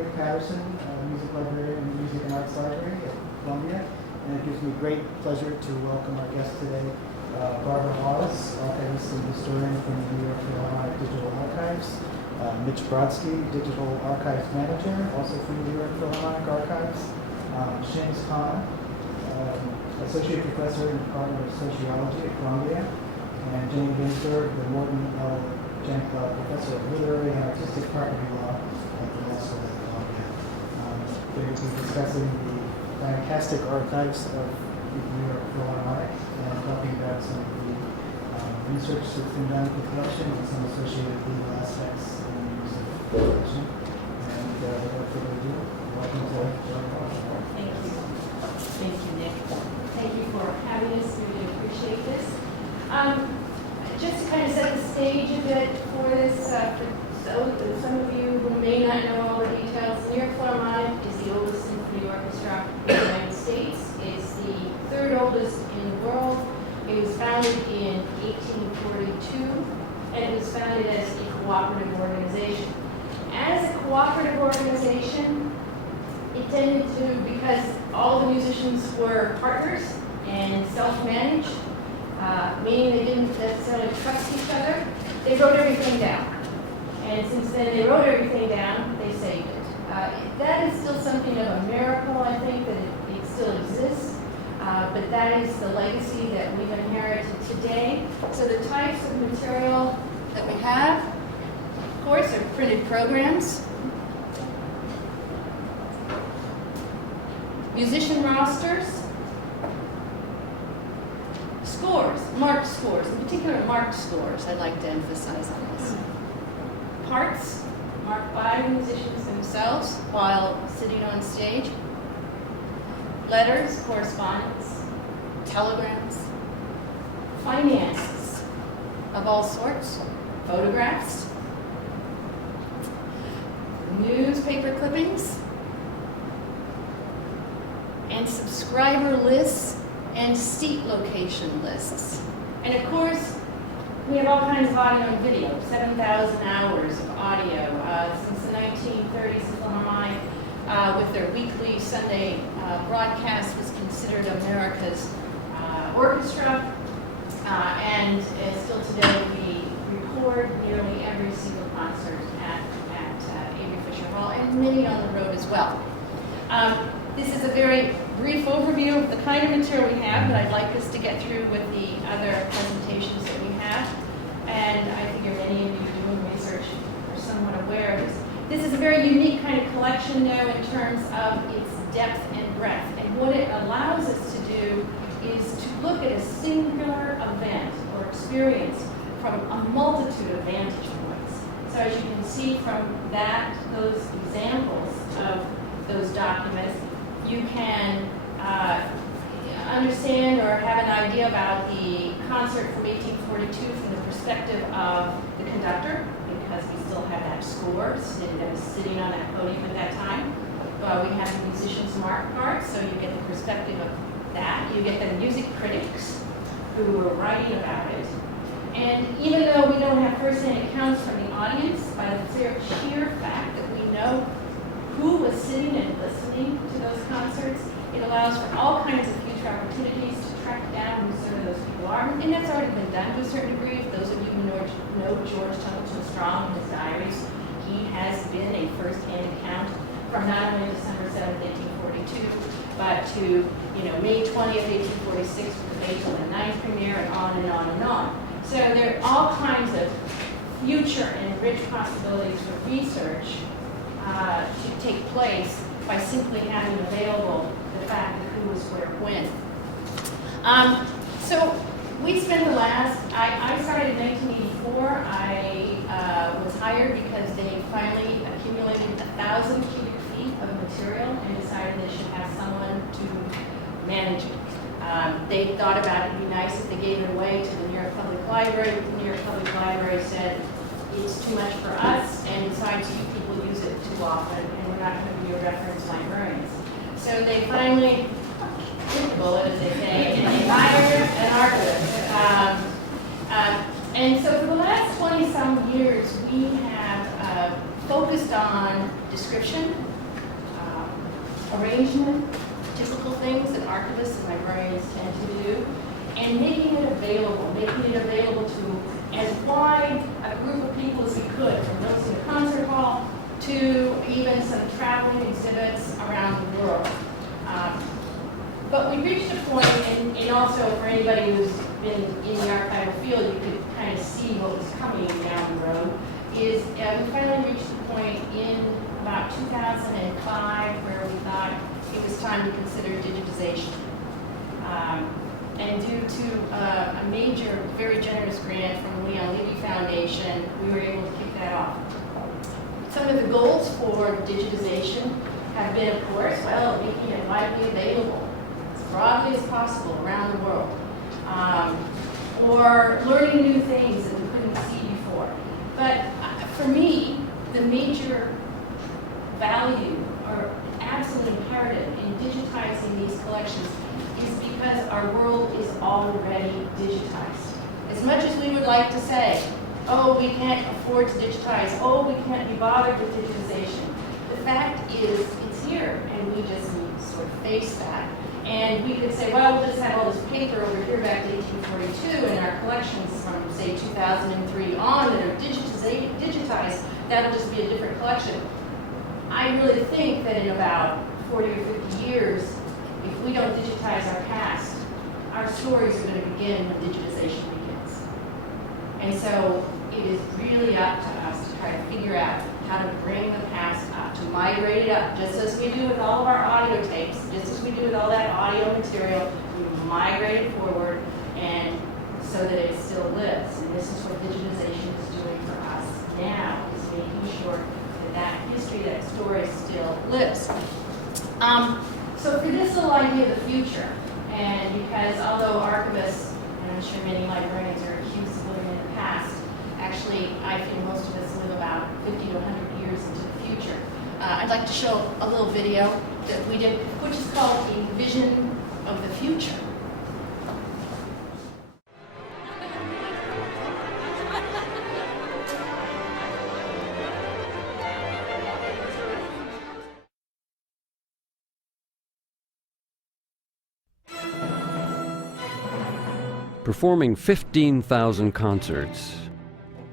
Nick Patterson, music librarian in the Music and Arts Library at Columbia, and it gives me great pleasure to welcome our guest today, Barbara Haws, archivist and historian from the New York Philharmonic Digital Archives, Mitch Brodsky, Digital Archives Manager, also from the New York Philharmonic Archives, Shames Khan, Associate Professor in the Department of Sociology at Columbia, and Jane Ginsburg, the Morton Janklow Professor of Literary and Artistic Property Law at the Law School at Columbia. They will be discussing the fantastic archives of the New York Philharmonic and talking about some of the research that's been done with the collection and some associated legal aspects in the music collection. And without further ado, welcome to Barbara. Thank you. Thank you, Nick. Thank you for having us. We really appreciate this. Just to kind of set the stage a bit for this, for some of you who may not know all the details, the New York Philharmonic is the oldest symphony orchestra in the United States. It's the third oldest in the world. It was founded in 1842, and it was founded as a cooperative organization. As a cooperative organization, it tended to, because all the musicians were partners and self-managed, meaning they didn't necessarily trust each other, they wrote everything down. And since then they wrote everything down, they saved it. That is still something of a miracle, I think, that it still exists. But that is the legacy that we've inherited today. So the types of material that we have, of course, are printed programs, musician rosters, scores, marked scores, in particular marked scores, I'd like to emphasize on this. Parts marked by the musicians themselves while sitting on stage. Letters, correspondence, telegrams, finances of all sorts, photographs, newspaper clippings, and subscriber lists and seat location lists. And of course, we have all kinds of audio and video, 7,000 hours of audio. Since the 1930s, the Philharmonic, with their weekly Sunday broadcast, was considered America's orchestra. And still today, we record nearly every single concert at Avery Fisher Hall, and many on the road as well. This is a very brief overview of the kind of material we have, but I'd like us to get through with the other presentations that we have. And I figure many of you doing research are somewhat aware of this. This is a very unique kind of collection, though, in terms of its depth and breadth. And what it allows us to do is to look at a singular event or experience from a multitude of vantage points. So as you can see from those examples of those documents, you can understand or have an idea about the concert from 1842 from the perspective of the conductor, because we still have that score that was sitting on that podium at that time. We have the musicians' mark cards, so you get the perspective of that. You get the music critics who were writing about it. And even though we don't have first-hand accounts from the audience, by the sheer fact that we know who was sitting and listening to those concerts, it allows for all kinds of future opportunities to track down who some of those people are. And that's already been done to a certain degree. For those of you who know George Templeton Strong in his diaries, he has been a first-hand account from not only December 7th, 1842, but to May 20th, 1846, with the Beethoven 9th premiere, and on and on and on. So there are all kinds of future and rich possibilities for research to take place by simply having available the fact of who was where when. So we spent the I started in 1984. I was hired because they finally accumulated 1,000 cubic feet of material and decided they should have someone to manage it. They thought about it would be nice if they gave it away to the New York Public Library, but the New York Public Library said it's too much for us, and besides, you people use it too often, and we're not going to be your reference librarians. So they finally took the bullet, as they say, and they hired an archivist. And so for the last 20-some years, we have focused on description arrangement, typical things that archivists and librarians tend to do, and making it available to as wide a group of people as we could, from those in the concert hall to even some traveling exhibits around the world. But we reached a point, and also for anybody who's been in the archival field, you could kind of see what was coming down the road, is we finally reached a point in about 2005 where we thought it was time to consider digitization. And due to a major, very generous grant from the Leon Levy Foundation, we were able to kick that off. Some of the goals for digitization have been, of course, well, making it widely available as broadly as possible around the world, or learning new things that we couldn't see before. But for me, the major value or absolute imperative in digitizing these collections is because our world is already digitized. As much as we would like to say, oh, we can't afford to digitize, oh, we can't be bothered with digitization, the fact is it's here, and we just need to sort of face that. And we could say, well, we'll just have all this paper over here back to 1842 in our collections from, say, 2003 on that are digitized. That'll just be a different collection. I really think that in about 40 or 50 years, if we don't digitize our past, our stories are going to begin when digitization begins. And so it is really up to us to try to figure out how to bring the past up, to migrate it up, just as we do with all of our audio tapes, just as we do with all that audio material, we migrate it forward and so that it still lives. And this is what digitization is doing for us now, is making sure that that history, that story still lives. So for this little idea of the future, and because although archivists, and I'm sure many librarians are accused of living in the past, actually I feel most of us live about 50 to 100 years into the future. I'd like to show a little video that we did, which is called A Vision of the Future. Performing 15,000 concerts,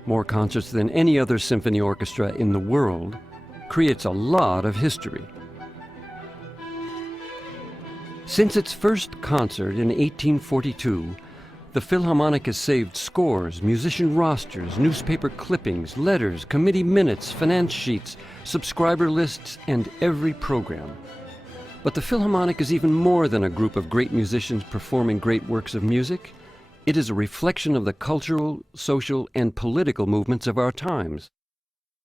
more concerts than any other symphony orchestra in the world, creates a lot of history. Since its first concert in 1842, the Philharmonic has saved scores, musician rosters, newspaper clippings, letters, committee minutes, finance sheets, subscriber lists, and every program. But the Philharmonic is even more than a group of great musicians performing great works of music. It is a reflection of the cultural, social, and political movements of our times.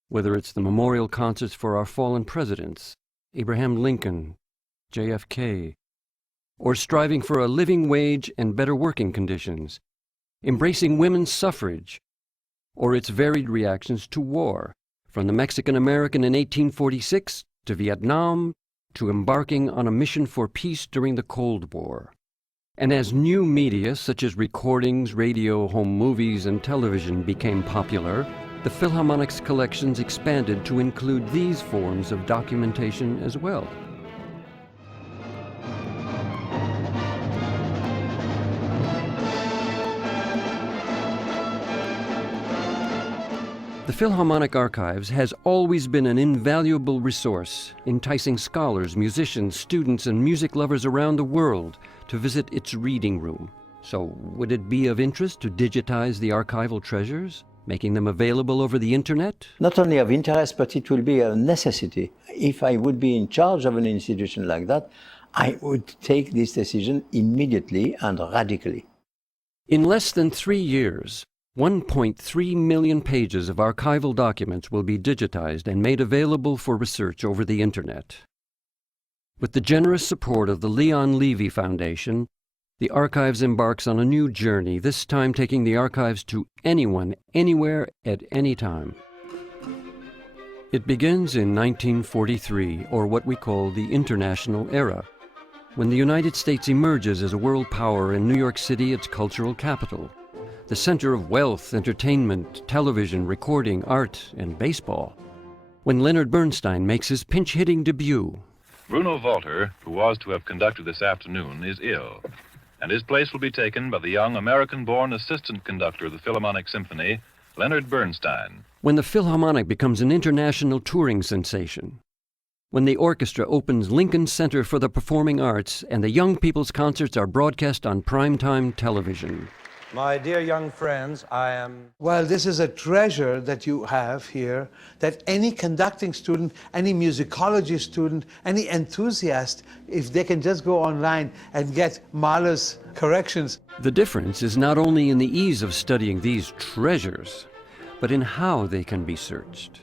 Whether it's the memorial concerts for our fallen presidents, Abraham Lincoln, JFK, or striving for a living wage and better working conditions, embracing women's suffrage, or its varied reactions to war, from the Mexican-American in 1846 to Vietnam to embarking on a mission for peace during the Cold War. And as new media such as recordings, radio, home movies, and television became popular, the Philharmonic's collections expanded to include these forms of documentation as well. The Philharmonic Archives has always been an invaluable resource, enticing scholars, musicians, students, and music lovers around the world to visit its reading room. So, would it be of interest to digitize the archival treasures, making them available over the internet? Not only of interest, but it will be a necessity. If I would be in charge of an institution like that, I would take this decision immediately and radically. In less than 3 years, 1.3 million pages of archival documents will be digitized and made available for research over the internet. With the generous support of the Leon Levy Foundation, the Archives embarks on a new journey, this time taking the archives to anyone, anywhere, at any time. It begins in 1943, or what we call the International Era, when the United States emerges as a world power and New York City its cultural capital, the center of wealth, entertainment, television, recording, art, and baseball. When Leonard Bernstein makes his pinch-hitting debut, Bruno Walter, who was to have conducted this afternoon, is ill, and his place will be taken by the young American-born assistant conductor of the Philharmonic Symphony, Leonard Bernstein. When the Philharmonic becomes an international touring sensation, when the orchestra opens Lincoln Center for the Performing Arts and the Young People's Concerts are broadcast on primetime television. My dear young friends, Well, this is a treasure that you have here, that any conducting student, any musicology student, any enthusiast, if they can just go online and get Mahler's corrections. The difference is not only in the ease of studying these treasures, but in how they can be searched.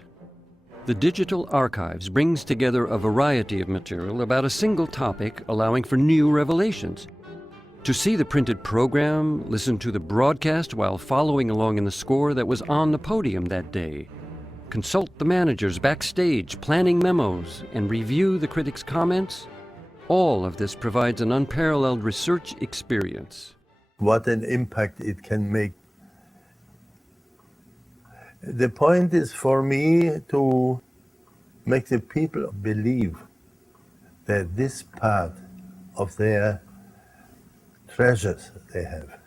The Digital Archives brings together a variety of material about a single topic, allowing for new revelations. To see the printed program, listen to the broadcast while following along in the score that was on the podium that day, consult the managers backstage planning memos, and review the critics' comments, all of this provides an unparalleled research experience. What an impact it can make. The point is for me to make the people believe that this part of their treasures they have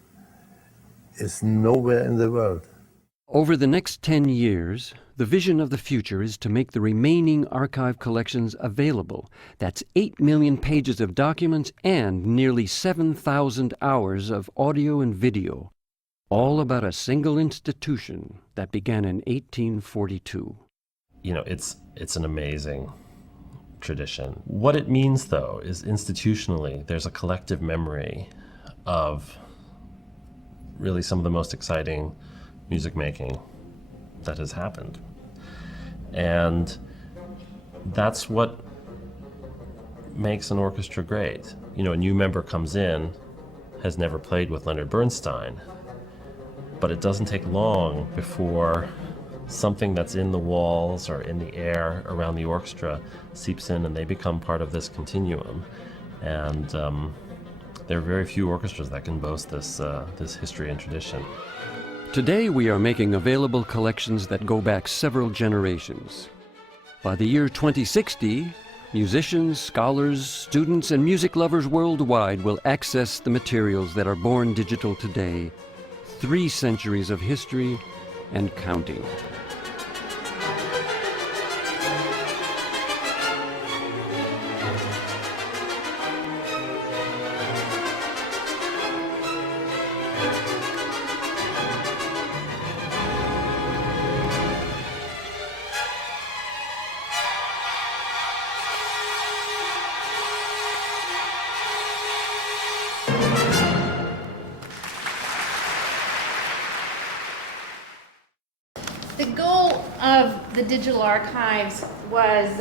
is nowhere in the world. Over the next 10 years, the vision of the future is to make the remaining archive collections available. That's 8 million pages of documents and nearly 7,000 hours of audio and video, all about a single institution that began in 1842. You know, it's an amazing tradition. What it means, though, is institutionally, there's a collective memory of really some of the most exciting music making that has happened. And that's what makes an orchestra great. You know, a new member comes in, has never played with Leonard Bernstein, but it doesn't take long before something that's in the walls or in the air around the orchestra seeps in and they become part of this continuum. And there are very few orchestras that can boast this history and tradition. Today we are making available collections that go back several generations. By the year 2060, musicians, scholars, students, and music lovers worldwide will access the materials that are born digital today, 3 centuries of history and counting. The goal of the digital archives was,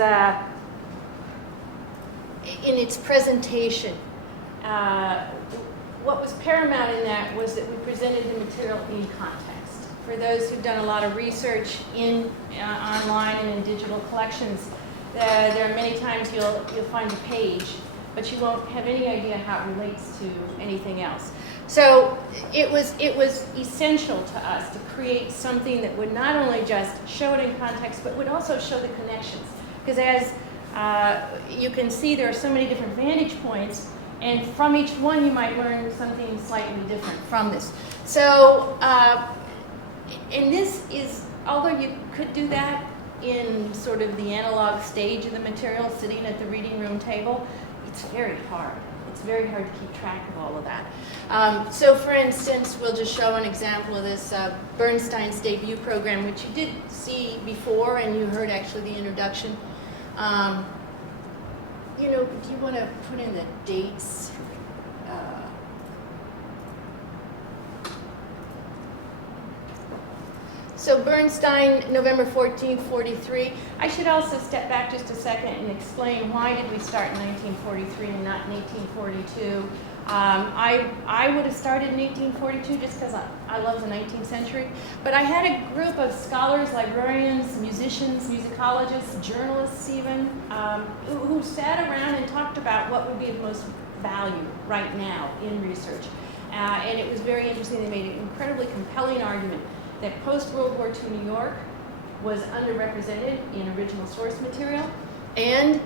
in its presentation, what was paramount in that was that we presented the material in context. For those who've done a lot of research in online and in digital collections, there are many times you'll find a page, but you won't have any idea how it relates to anything else. So it was essential to us to create something that would not only just show it in context, but would also show the connections. Because as you can see, there are so many different vantage points, and from each one you might learn something slightly different from this. So, and this is, although you could do that in sort of the analog stage of the material, sitting at the reading room table, it's very hard. It's very hard to keep track of all of that. So for instance, we'll just show an example of this Bernstein's debut program, which you did see before and you heard actually the introduction. You know, do you want to put in the dates? So Bernstein, November 14, 43. I should also step back just a second and explain why did we start in 1943 and not in 1842. I would have started in 1842 just because I love the 19th century. But I had a group of scholars, librarians, musicians, musicologists, journalists even, who sat around and talked about what would be of most value right now in research. And it was very interesting. They made an incredibly compelling argument that post-World War II New York was underrepresented in original source material, and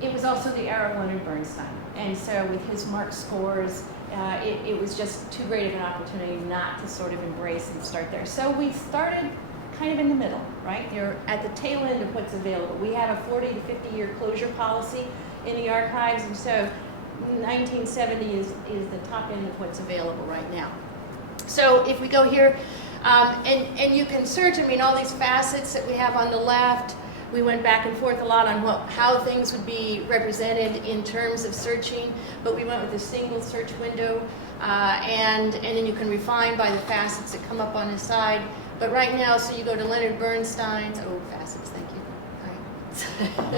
it was also the era of Leonard Bernstein. And so with his marked scores, it was just too great of an opportunity not to sort of embrace and start there. So we started kind of in the middle, right? You're at the tail end of what's available. We have a 40 to 50 year closure policy in the archives, and so 1970 is the top end of what's available right now. So if we go here, and you can search, I mean, all these facets that we have on the left, we went back and forth a lot on how things would be represented in terms of searching, but we went with a single search window, and then you can refine by the facets that come up on the side. But right now, so you go to Leonard Bernstein's, facets, thank you. All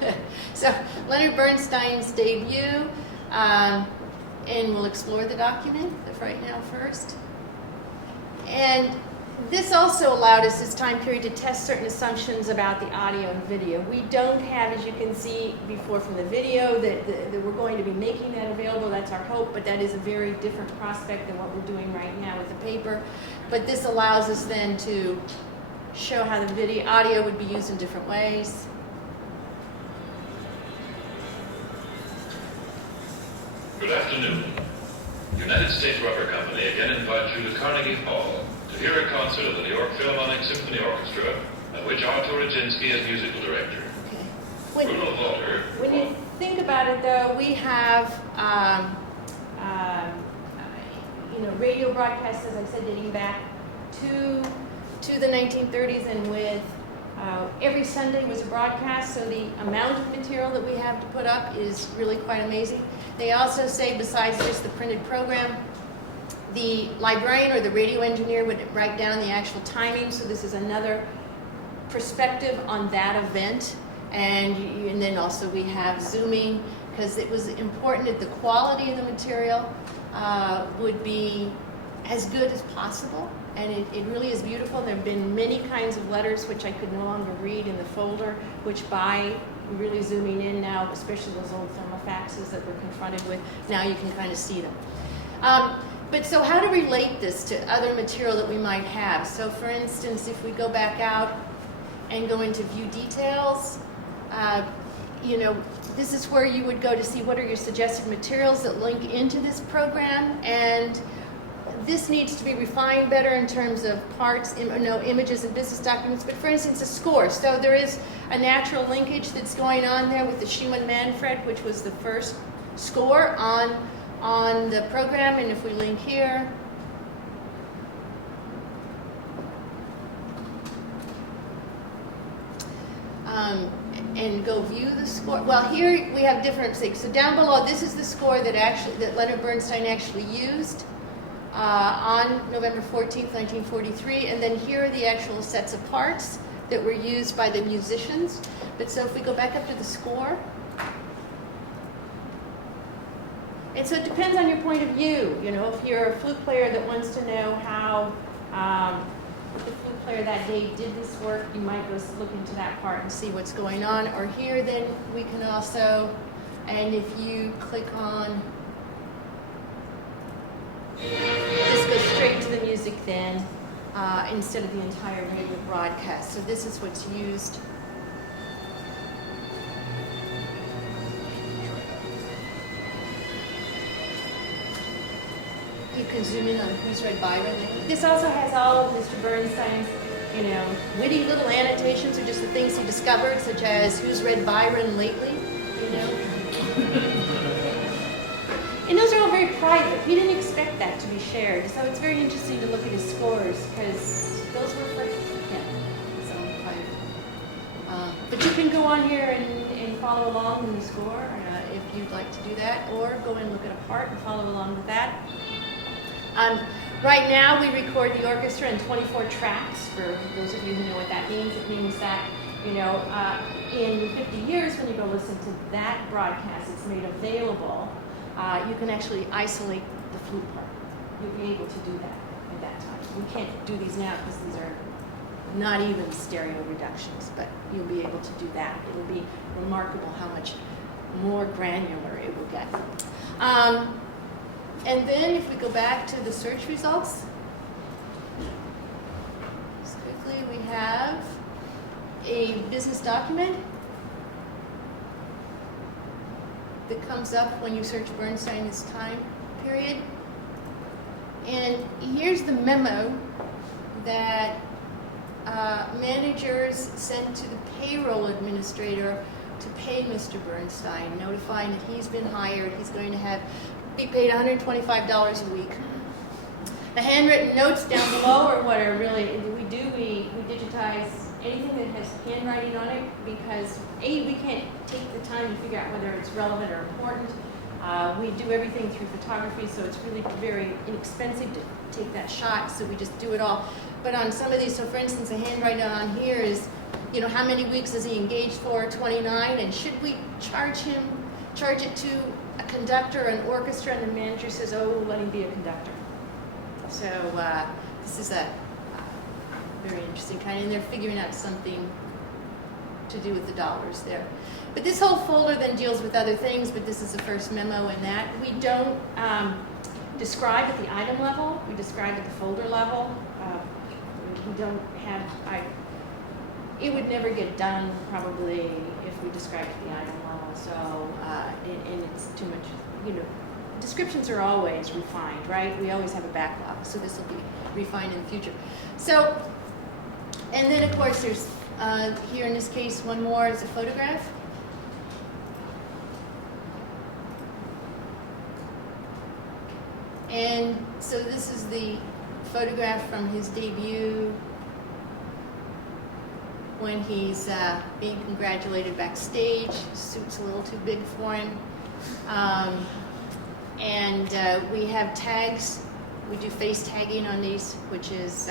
right. So Leonard Bernstein's debut, and we'll explore the document right now first. And this also allowed us this time period to test certain assumptions about the audio and video. We don't have, as you can see before from the video, that we're going to be making that available. That's our hope, but that is a very different prospect than what we're doing right now with the paper. But this allows us then to show how the audio would be used in different ways. Good afternoon. United States Rubber Company again invites you to Carnegie Hall to hear a concert of the New York Philharmonic Symphony Orchestra, of which Artur Rudzinski is musical director. Bruno Walter. When you think about it, though, we have radio broadcasts, as I said, dating back to the 1930s, and with every Sunday was a broadcast, so the amount of material that we have to put up is really quite amazing. They also say, besides just the printed program, the librarian or the radio engineer would write down the actual timing, so this is another perspective on that event. And then also we have zooming, because it was important that the quality of the material would be as good as possible. And it really is beautiful. There have been many kinds of letters which I could no longer read in the folder, which by really zooming in now, especially those old thermofaxes that we're confronted with, now you can kind of see them. But so how to relate this to other material that we might have? So for instance, if we go back out and go into view details, this is where you would go to see what are your suggested materials that link into this program, and this needs to be refined better in terms of parts, images and business documents, but for instance, a score. So there is a natural linkage that's going on there with the Schumann-Manfred, which was the first score on the program, and if we link here, and go view the score. Well, here we have different things. So down below, this is the score that Leonard Bernstein actually used on November 14th, 1943, and then here are the actual sets of parts that were used by the musicians. But so if we go back up to the score, and so it depends on your point of view. If you're a flute player that wants to know how the flute player that day did this work, you might go look into that part and see what's going on. Or here, then we can also, and if you click on, this goes straight to the music then, instead of the entire radio broadcast. So this is what's used. You can zoom in on who's read Byron. This also has all of Mr. Bernstein's, witty little annotations, or just the things he discovered, such as who's read Byron lately, And those are all very private. He didn't expect that to be shared. So it's very interesting to look at his scores, because those were for him. So private. But you can go on here and follow along in the score if you'd like to do that, or go and look at a part and follow along with that. Right now, we record the orchestra in 24 tracks. For those of you who know what that means, it means that, in 50 years, when you go listen to that broadcast, it's made available, you can actually isolate the flute part. You'll be able to do that at that time. We can't do these now because these are not even stereo reductions, but you'll be able to do that. It'll be remarkable how much more granular it will get. And then if we go back to the search results, just quickly, we have a business document. that comes up when you search Bernstein this time period. And here's the memo that managers sent to the payroll administrator to pay Mr. Bernstein, notifying that he's been hired, he's going to be paid $125 a week. The handwritten notes down below are what are really, we digitize anything that has handwriting on it because we can't take the time to figure out whether it's relevant or important. We do everything through photography, so it's really very inexpensive to take that shot, so we just do it all. But on some of these, so for instance, the handwriting on here is, how many weeks is he engaged for? 29, and should we charge it to a conductor, an orchestra, and the manager says, oh, let him be a conductor. So this is a very interesting kind, and they're figuring out something to do with the dollars there. But this whole folder then deals with other things, but this is the first memo in that. We don't describe at the item level, we describe at the folder level. We don't have, it would never get done probably if we described at the item level, so, and it's too much, descriptions are always refined, right? We always have a backlog, so this will be refined in the future. So, and then of course there's, here in this case, one more is a photograph. And so this is the photograph from his debut when he's being congratulated backstage. The suit's a little too big for him. We have tags. We do face tagging on these, which is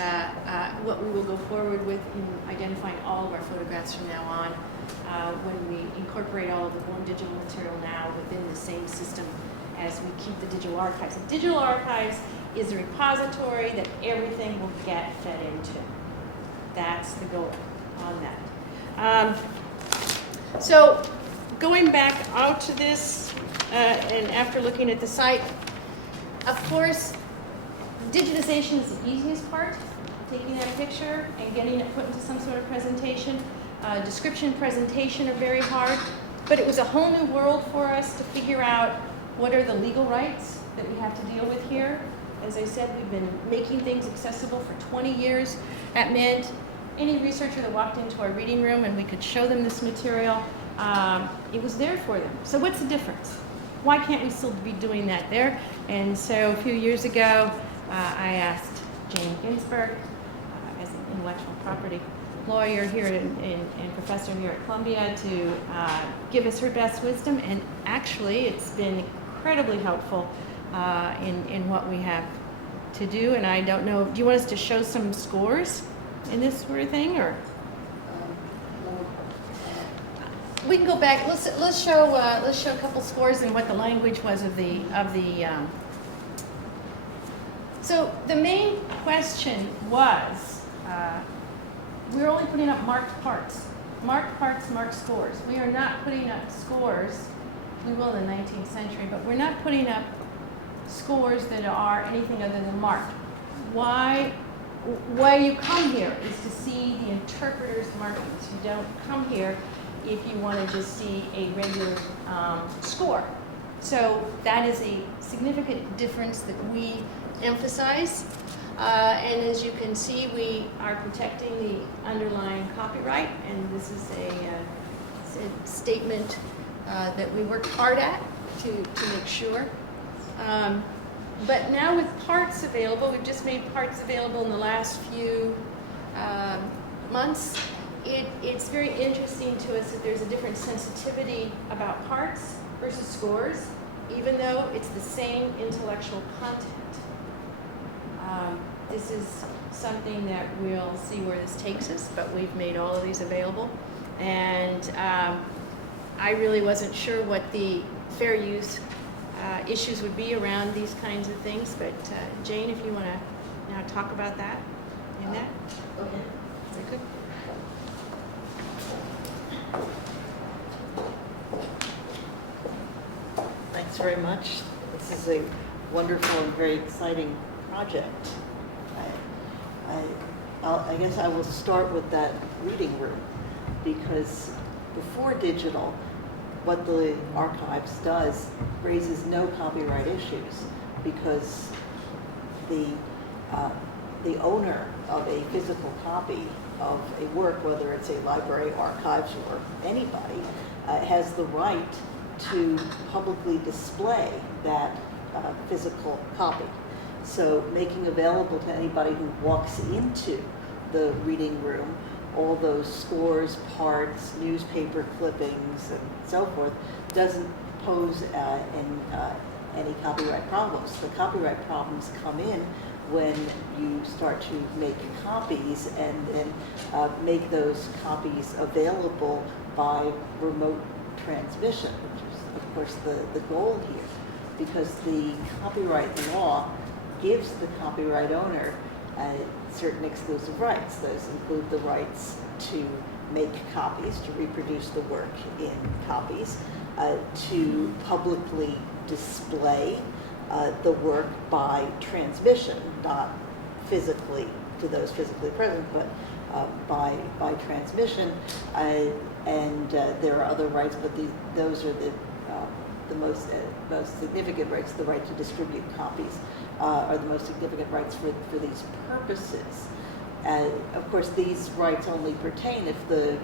what we will go forward with in identifying all of our photographs from now on when we incorporate all of the Born Digital material now within the same system as we keep the digital archives. The digital archives is a repository that everything will get fed into. That's the goal on that. So going back out to this, and after looking at the site, of course, digitization is the easiest part, taking that picture and getting it put into some sort of presentation. Description, presentation are very hard, but it was a whole new world for us to figure out what are the legal rights that we have to deal with here. As I said, we've been making things accessible for 20 years. That meant any researcher that walked into our reading room and we could show them this material, it was there for them. So what's the difference? Why can't we still be doing that there? And so a few years ago, I asked Jane Ginsburg, as an intellectual property lawyer here and professor here at Columbia, to give us her best wisdom. And actually, it's been incredibly helpful in what we have to do. And I don't know, do you want us to show some scores in this sort of thing, or? We can go back. Let's show a couple scores and what the language was of the. So the main question was, we're only putting up marked parts, marked scores. We are not putting up scores. We will in the 19th century, but we're not putting up scores that are anything other than marked. Why you come here is to see the interpreter's markings. You don't come here if you want to just see a regular score. So that is a significant difference that we emphasize. And as you can see, we are protecting the underlying copyright, and this is a statement that we worked hard at to make sure. But now with parts available, we've just made parts available in the last few months. It's very interesting to us that there's a different sensitivity about parts versus scores, even though it's the same intellectual content. This is something that we'll see where this takes us, but we've made all of these available. And I really wasn't sure what the fair use issues would be around these kinds of things, but Jane, if you want to now talk about that and that. Okay. Is that good? Thanks very much. This is a wonderful and very exciting project. I guess I will start with that reading room, because before digital, what the archives does raises no copyright issues because the owner of a physical copy of a work, whether it's a library, archives, or anybody, has the right to publicly display that physical copy. So making available to anybody who walks into the reading room all those scores, parts, newspaper clippings, and so forth doesn't pose any copyright problems. The copyright problems come in when you start to make copies and then make those copies available by remote transmission, which is, of course, the goal here, because the copyright law gives the copyright owner certain exclusive rights. Those include the rights to make copies, to reproduce the work in copies, to publicly display the work by transmission, not physically to those physically present, but by transmission. And there are other rights, but those are the most significant rights. The right to distribute copies are the most significant rights for these purposes. Of course, these rights only pertain if the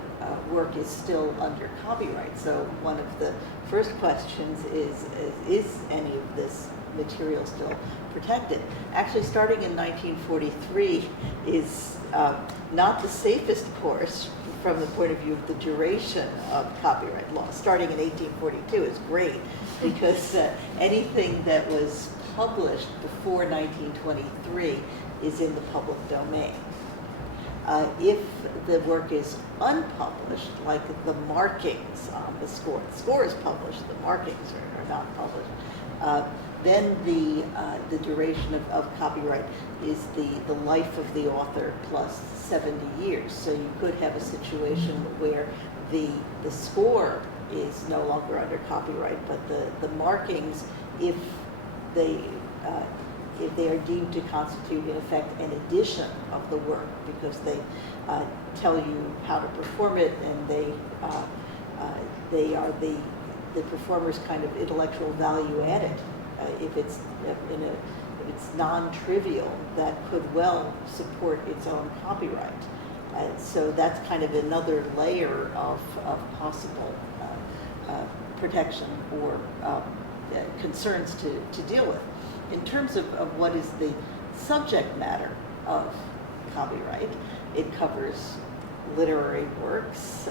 work is still under copyright. So one of the first questions is any of this material still protected? Actually, starting in 1943 is not the safest course from the point of view of the duration of copyright law. Starting in 1842 is great because anything that was published before 1923 is in the public domain. If the work is unpublished, like the markings on the score is published, the markings are not published, then the duration of copyright is the life of the author plus 70 years. So you could have a situation where the score is no longer under copyright, but the markings, if they are deemed to constitute, in effect, an edition of the work, because they tell you how to perform it, and they are the performer's kind of intellectual value added. If it's non-trivial, that could well support its own copyright. So that's kind of another layer of possible protection or concerns to deal with. In terms of what is the subject matter of copyright, it covers literary works,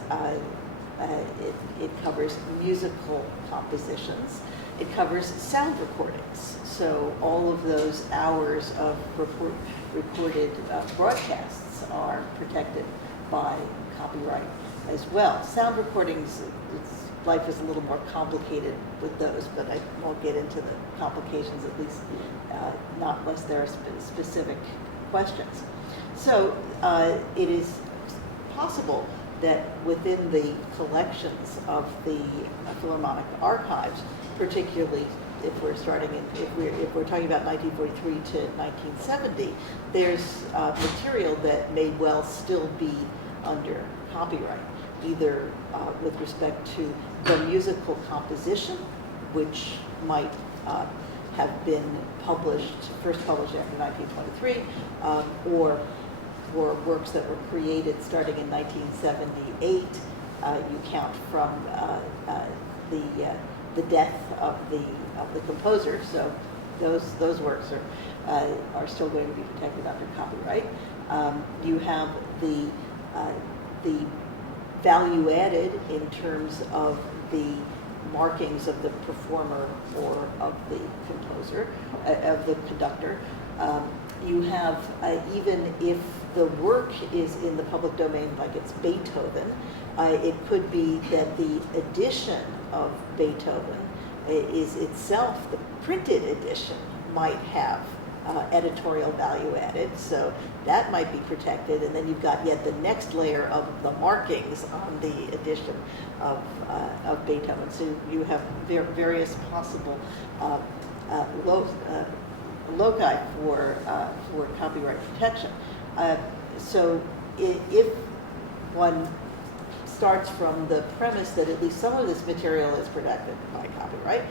it covers musical compositions, it covers sound recordings. So all of those hours of recorded broadcasts are protected by copyright as well. Sound recordings, life is a little more complicated with those, but I won't get into the complications, at least not unless there are specific questions. So it is possible that within the collections of the Philharmonic archives, particularly if we're talking about 1943 to 1970, there's material that may well still be under copyright, either with respect to the musical composition, which might have been first published after 1923, or for works that were created starting in 1978. You count from the death of the composer, so those works are still going to be protected under copyright. You have the value added in terms of the markings of the performer or of the composer, of the conductor. You have, even if the work is in the public domain, like it's Beethoven, it could be that the edition of Beethoven is itself, the printed edition might have editorial value added, so that might be protected, and then you've got yet the next layer of the markings on the edition of Beethoven. So you have various possible loci for copyright protection. So if one starts from the premise that at least some of this material is protected by copyright.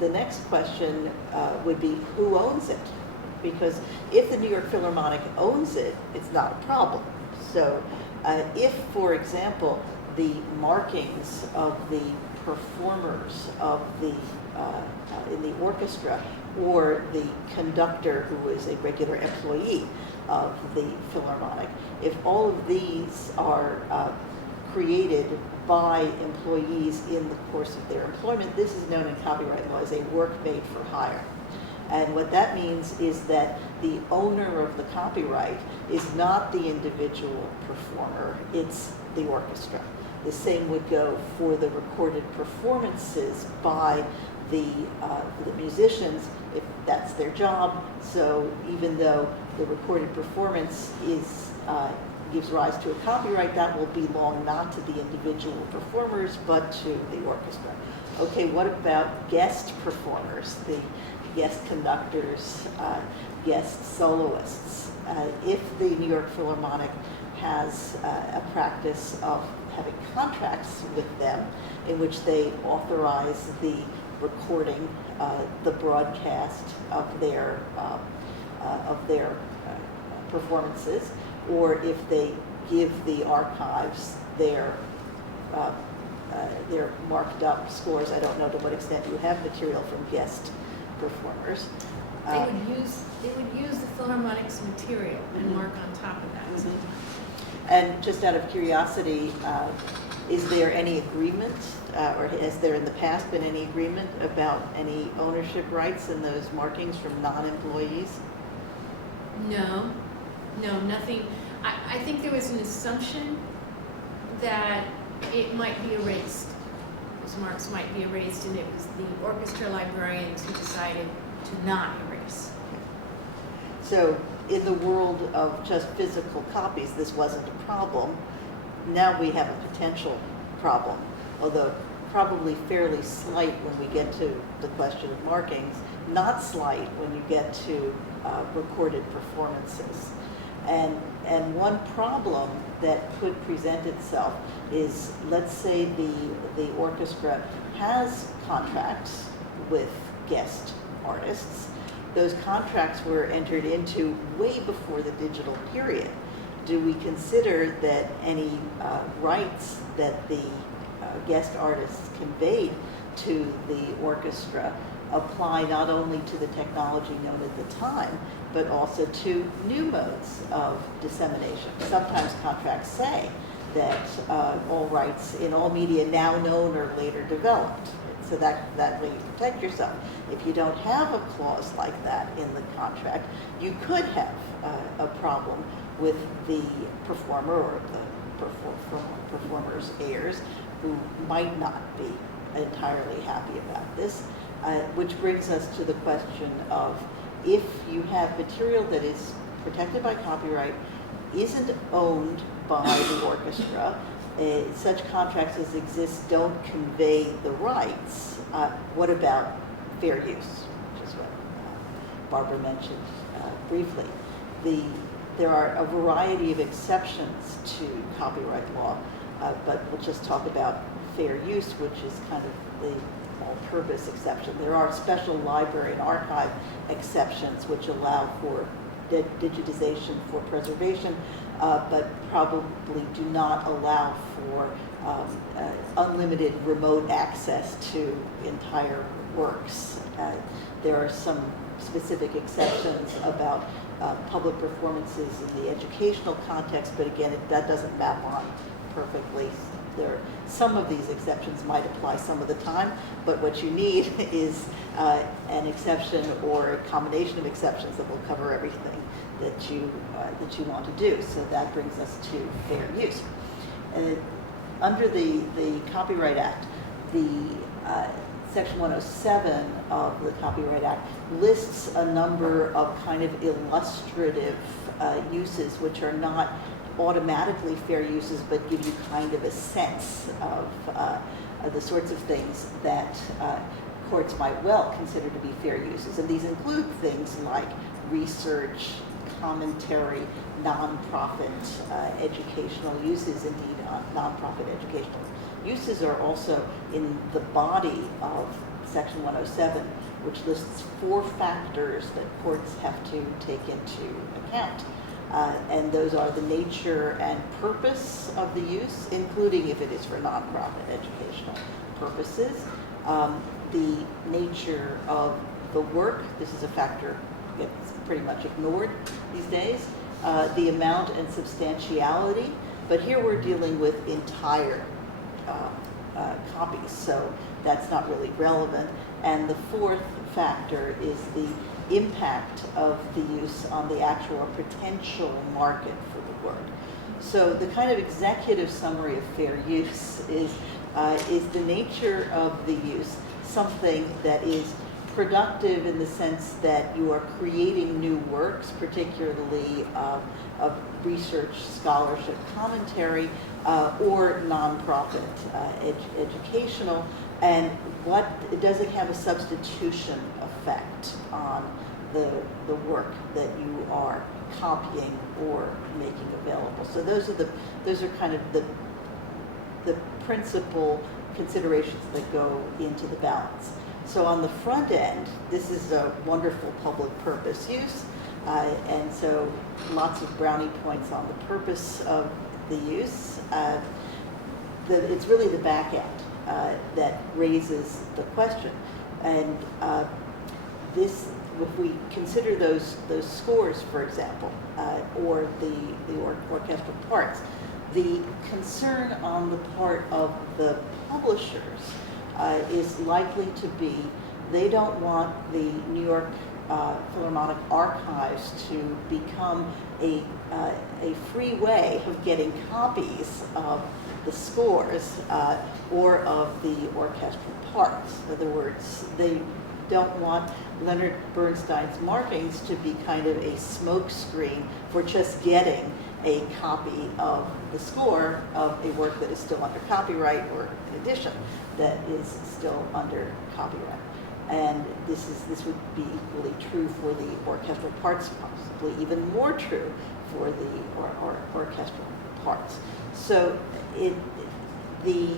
The next question would be who owns it? Because if the New York Philharmonic owns it, it's not a problem. So if, for example, the markings of the performers of the in the orchestra, or the conductor who is a regular employee of the Philharmonic, if all of these are created by employees in the course of their employment, this is known in copyright law as a work made for hire. And what that means is that the owner of the copyright is not the individual performer, it's the orchestra. The same would go for the recorded performances by the musicians, if that's their job. So even though the recorded performance is gives rise to a copyright, that will belong not to the individual performers, but to the orchestra. Okay, what about guest performers, the guest conductors, guest soloists? If the New York Philharmonic has a practice of having contracts with them in which they authorize the recording, the broadcast of their performances, or if they give the archives their marked up scores. I don't know to what extent you have material from guest performers. They would use the Philharmonic's material and mark on top of that. And just out of curiosity, is there any agreement, or has there in the past been any agreement about any ownership rights in those markings from non-employees? No, nothing. I think there was an assumption that it might be erased. Those marks might be erased, and it was the orchestra librarians who decided to not erase. So in the world of just physical copies, this wasn't a problem. Now we have a potential problem, although probably fairly slight when we get to the question of markings, not slight when you get to recorded performances. And one problem that could present itself is, let's say the orchestra has contracts with guest artists. Those contracts were entered into way before the digital period. Do we consider that any rights that the guest artists conveyed to the orchestra apply not only to the technology known at the time, but also to new modes of dissemination? Sometimes contracts say that all rights in all media now known or later developed. So that way you protect yourself. If you don't have a clause like that in the contract, you could have a problem with the performer or the performer's heirs who might not be entirely happy about this, which brings us to the question of, if you have material that is protected by copyright, isn't owned by the orchestra, such contracts as exist don't convey the rights, what about fair use, which is what Barbara mentioned briefly. There are a variety of exceptions to copyright law, but we'll just talk about fair use, which is kind of the all-purpose exception. There are special library and archive exceptions which allow for digitization for preservation, but probably do not allow for unlimited remote access to entire works. There are some specific exceptions about public performances in the educational context, but again, that doesn't map on perfectly. Some of these exceptions might apply some of the time, but what you need is an exception or a combination of exceptions that will cover everything that you want to do. So that brings us to fair use. Under the Copyright Act, the Section 107 of the Copyright Act lists a number of kind of illustrative uses, which are not automatically fair uses, but give you kind of a sense of the sorts of things that courts might well consider to be fair uses. And these include things like research, commentary, nonprofit, educational uses, indeed nonprofit educational uses are also in the body of Section 107, which lists 4 factors that courts have to take into account. And those are the nature and purpose of the use, including if it is for nonprofit educational purposes, the nature of the work. This is a factor that gets pretty much ignored these days. The amount and substantiality, but here we're dealing with entire copies, so that's not really relevant. And the 4th factor is the impact of the use on the actual potential market for the work. So the kind of executive summary of fair use is the nature of the use something that is productive in the sense that you are creating new works, particularly of research, scholarship, commentary, or nonprofit educational, and does it have a substitution effect on the work that you are copying or making available? So those are kind of the principal considerations that go into the balance. So on the front end, this is a wonderful public purpose use, and so lots of brownie points on the purpose of the use. It's really the back end that raises the question, and this, if we consider those scores, for example, or the orchestral parts, the concern on the part of the publishers is likely to be they don't want the New York Philharmonic Archives to become a free way of getting copies of the scores or of the orchestral parts. In other words, they don't want Leonard Bernstein's markings to be kind of a smokescreen for just getting a copy of the score of a work that is still under copyright, or an edition that is still under copyright. And this would be equally true for the orchestral parts, possibly even more true for the orchestral parts. So the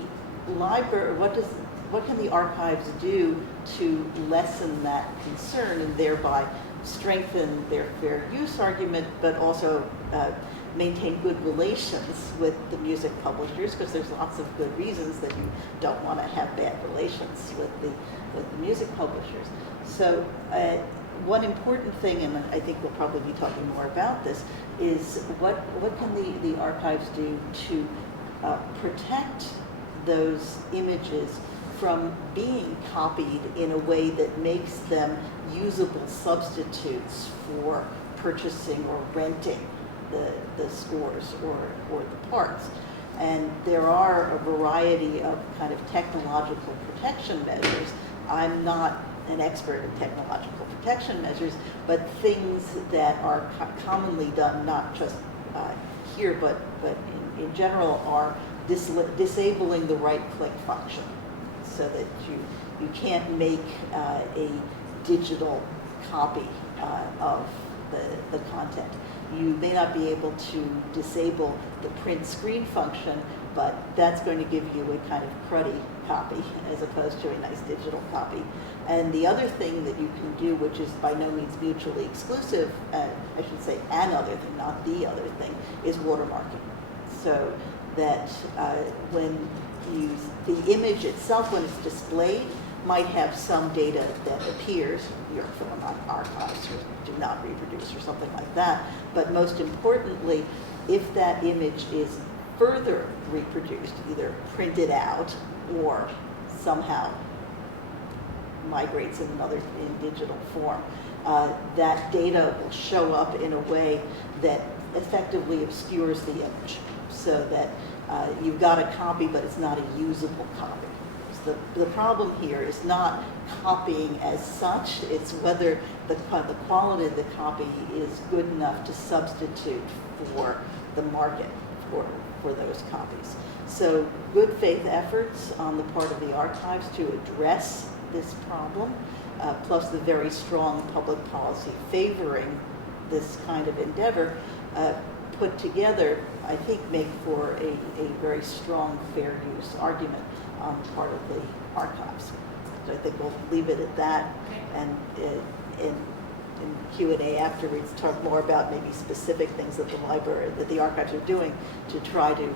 library, what can the archives do to lessen that concern and thereby strengthen their fair use argument, but also maintain good relations with the music publishers, because there's lots of good reasons that you don't want to have bad relations with the music publishers. So one important thing, and I think we'll probably be talking more about this, is what can the archives do to protect those images from being copied in a way that makes them usable substitutes for purchasing or renting the scores or the parts. And there are a variety of kind of technological protection measures. I'm not an expert in technological protection measures, but things that are commonly done, not just here, but in general, are disabling the right-click function, so that you can't make a digital copy of the content. You may not be able to disable the print screen function, but that's going to give you a kind of cruddy copy as opposed to a nice digital copy. And the other thing that you can do, which is by no means mutually exclusive, I should say another thing, not the other thing, is watermarking. So that when the image itself, when it's displayed, might have some data that appears, your Philharmonic Archives do not reproduce or something like that. But most importantly, if that image is further reproduced, either printed out or somehow migrates in digital form, that data will show up in a way that effectively obscures the image, so that you've got a copy, but it's not a usable copy. The problem here is not copying as such, it's whether the quality of the copy is good enough to substitute for the market for those copies. So good faith efforts on the part of the archives to address this problem, plus the very strong public policy favoring this kind of endeavor, put together I think, make for a very strong fair use argument on the part of the archives. So I think we'll leave it at that, and in Q&A afterwards talk more about maybe specific things that the library, that the archives are doing to try to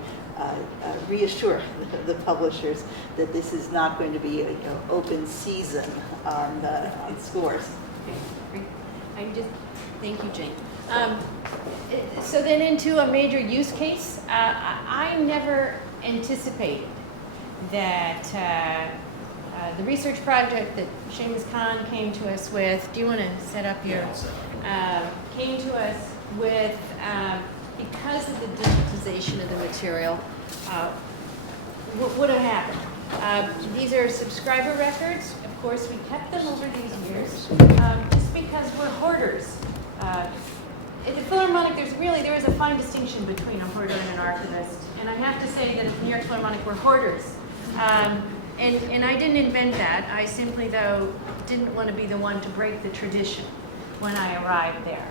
reassure the publishers that this is not going to be a open season on scores. Okay, great. Thank you, Jane. So then into a major use case, I never anticipated that the research project that Seamus Khan came to us with, do you want to set up your, came to us with, because of the digitization of the material, what would have happened? These are subscriber records. Of course, we kept them over these years, just because we're hoarders. At the Philharmonic, there is a fine distinction between a hoarder and an archivist. And I have to say that at the New York Philharmonic, we're hoarders. And I didn't invent that. I simply, though, didn't want to be the one to break the tradition when I arrived there.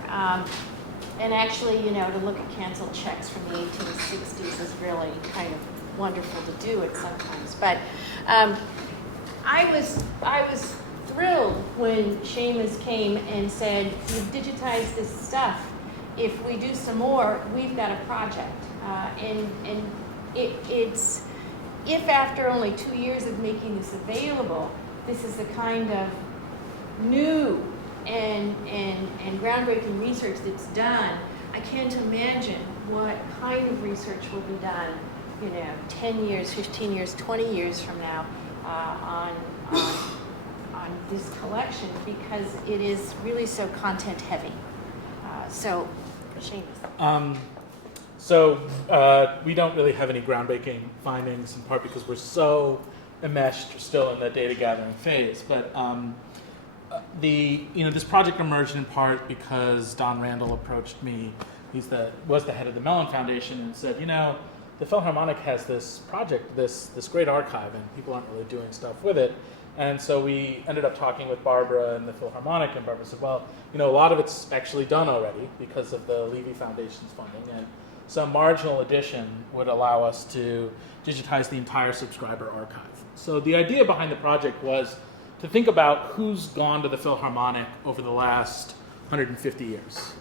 And actually, to look at canceled checks from the 1860s is really kind of wonderful to do it sometimes. But I was thrilled when Seamus came and said, "You've digitized this stuff. If we do some more, we've got a project." It's if after only 2 years of making this available, this is the kind of new and groundbreaking research that's done, I can't imagine what kind of research will be done, 10 years, 15 years, 20 years from now on this collection, because it is really so content heavy. So, Seamus. So we don't really have any groundbreaking findings, in part because we're so enmeshed still in the data gathering phase. But this project emerged in part because Don Randall approached me. Was the head of the Mellon Foundation, and said, the Philharmonic has this project, this great archive, and people aren't really doing stuff with it. And so we ended up talking with Barbara and the Philharmonic, and Barbara said, well, a lot of it's actually done already because of the Levy Foundation's funding, and some marginal addition would allow us to digitize the entire subscriber archive. So the idea behind the project was to think about who's gone to the Philharmonic over the last 150 years.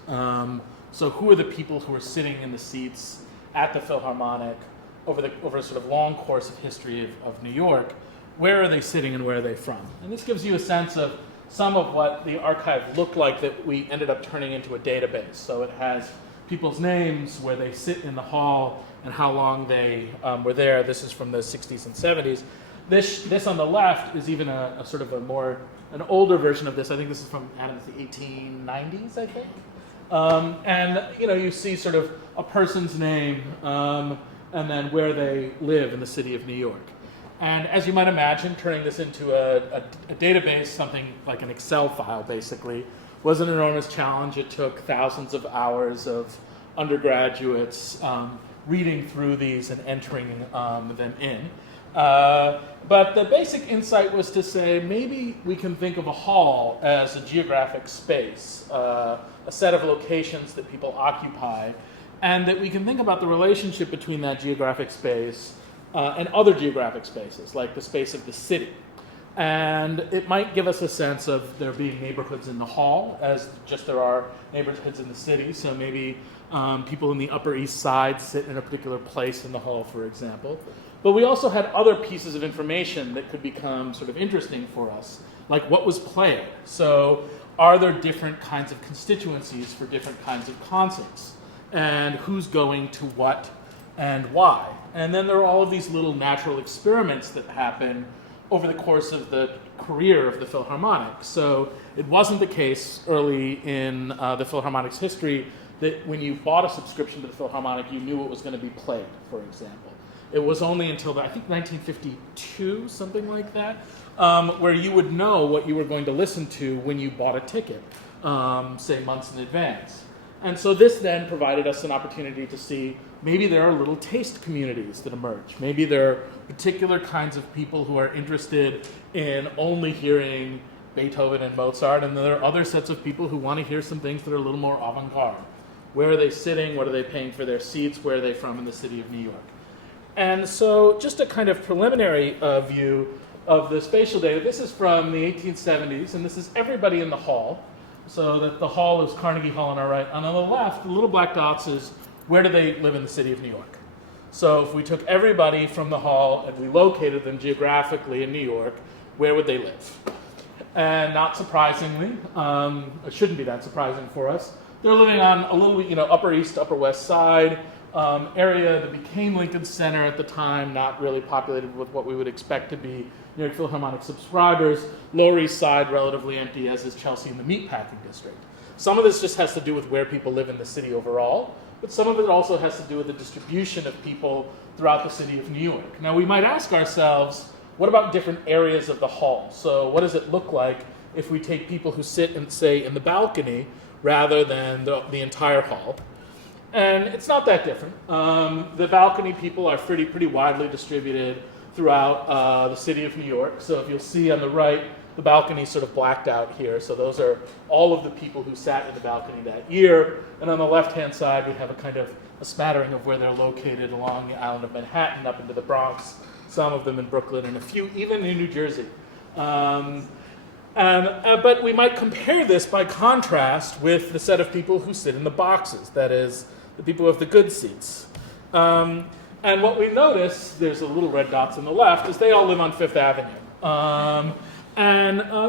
So who are the people who are sitting in the seats at the Philharmonic over a sort of long course of history of New York? Where are they sitting and where are they from? And this gives you a sense of some of what the archive looked like that we ended up turning into a database. So it has people's names, where they sit in the hall, and how long they were there. This is from the 60s and 70s. This on the left is even a sort of an older version of this. I think this is from the 1890s, I think. And you see sort of a person's name and then where they live in the city of New York. And as you might imagine, turning this into a database, something like an Excel file basically, was an enormous challenge. It took thousands of hours of undergraduates reading through these and entering them in. But the basic insight was to say, maybe we can think of a hall as a geographic space, a set of locations that people occupy, and that we can think about the relationship between that geographic space and other geographic spaces, like the space of the city. And it might give us a sense of there being neighborhoods in the hall, as just there are neighborhoods in the city. So maybe people in the Upper East Side sit in a particular place in the hall, for example. But we also had other pieces of information that could become sort of interesting for us, like what was played. So are there different kinds of constituencies for different kinds of concerts? And who's going to what and why? And then there are all of these little natural experiments that happen over the course of the career of the Philharmonic. So it wasn't the case early in the Philharmonic's history that when you bought a subscription to the Philharmonic, you knew what was going to be played, for example. It was only until, I think, 1952, something like that, where you would know what you were going to listen to when you bought a ticket, say months in advance. And so this then provided us an opportunity to see maybe there are little taste communities that emerge. Maybe there are particular kinds of people who are interested in only hearing Beethoven and Mozart, and there are other sets of people who want to hear some things that are a little more avant-garde. Where are they sitting? What are they paying for their seats? Where are they from in the city of New York? And so just a kind of preliminary view of the spatial data. This is from the 1870s, and this is everybody in the hall. So that the hall is Carnegie Hall on our right. And on the left, the little black dots is where do they live in the city of New York? So if we took everybody from the hall and we located them geographically in New York, where would they live? And not surprisingly, it shouldn't be that surprising for us, they're living on a little, Upper East, Upper West Side area that became Lincoln Center at the time, not really populated with what we would expect to be New York Philharmonic subscribers. Lower East Side, relatively empty, as is Chelsea and the Meatpacking District. Some of this just has to do with where people live in the city overall, but some of it also has to do with the distribution of people throughout the city of New York. Now, we might ask ourselves, what about different areas of the hall? So what does it look like if we take people who sit and say in the balcony rather than the entire hall? And it's not that different. The balcony people are pretty widely distributed throughout the city of New York. So if you'll see on the right, the balcony is sort of blacked out here. So those are all of the people who sat in the balcony that year. And on the left-hand side, we have a kind of a smattering of where they're located along the island of Manhattan up into the Bronx, some of them in Brooklyn, and a few even in New Jersey. But we might compare this by contrast with the set of people who sit in the boxes, that is, the people who have the good seats. And what we notice, there's a little red dots on the left, is they all live on Fifth Avenue.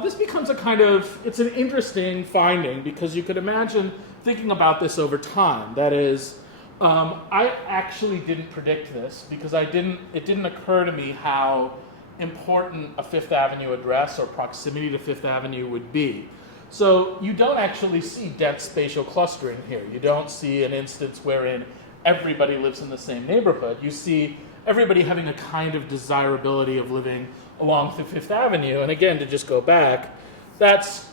This becomes it's an interesting finding because you could imagine thinking about this over time. That is, I actually didn't predict this because it didn't occur to me how important a Fifth Avenue address or proximity to Fifth Avenue would be. So you don't actually see dense spatial clustering here. You don't see an instance wherein everybody lives in the same neighborhood. You see everybody having a kind of desirability of living along the Fifth Avenue. And again, to just go back, it's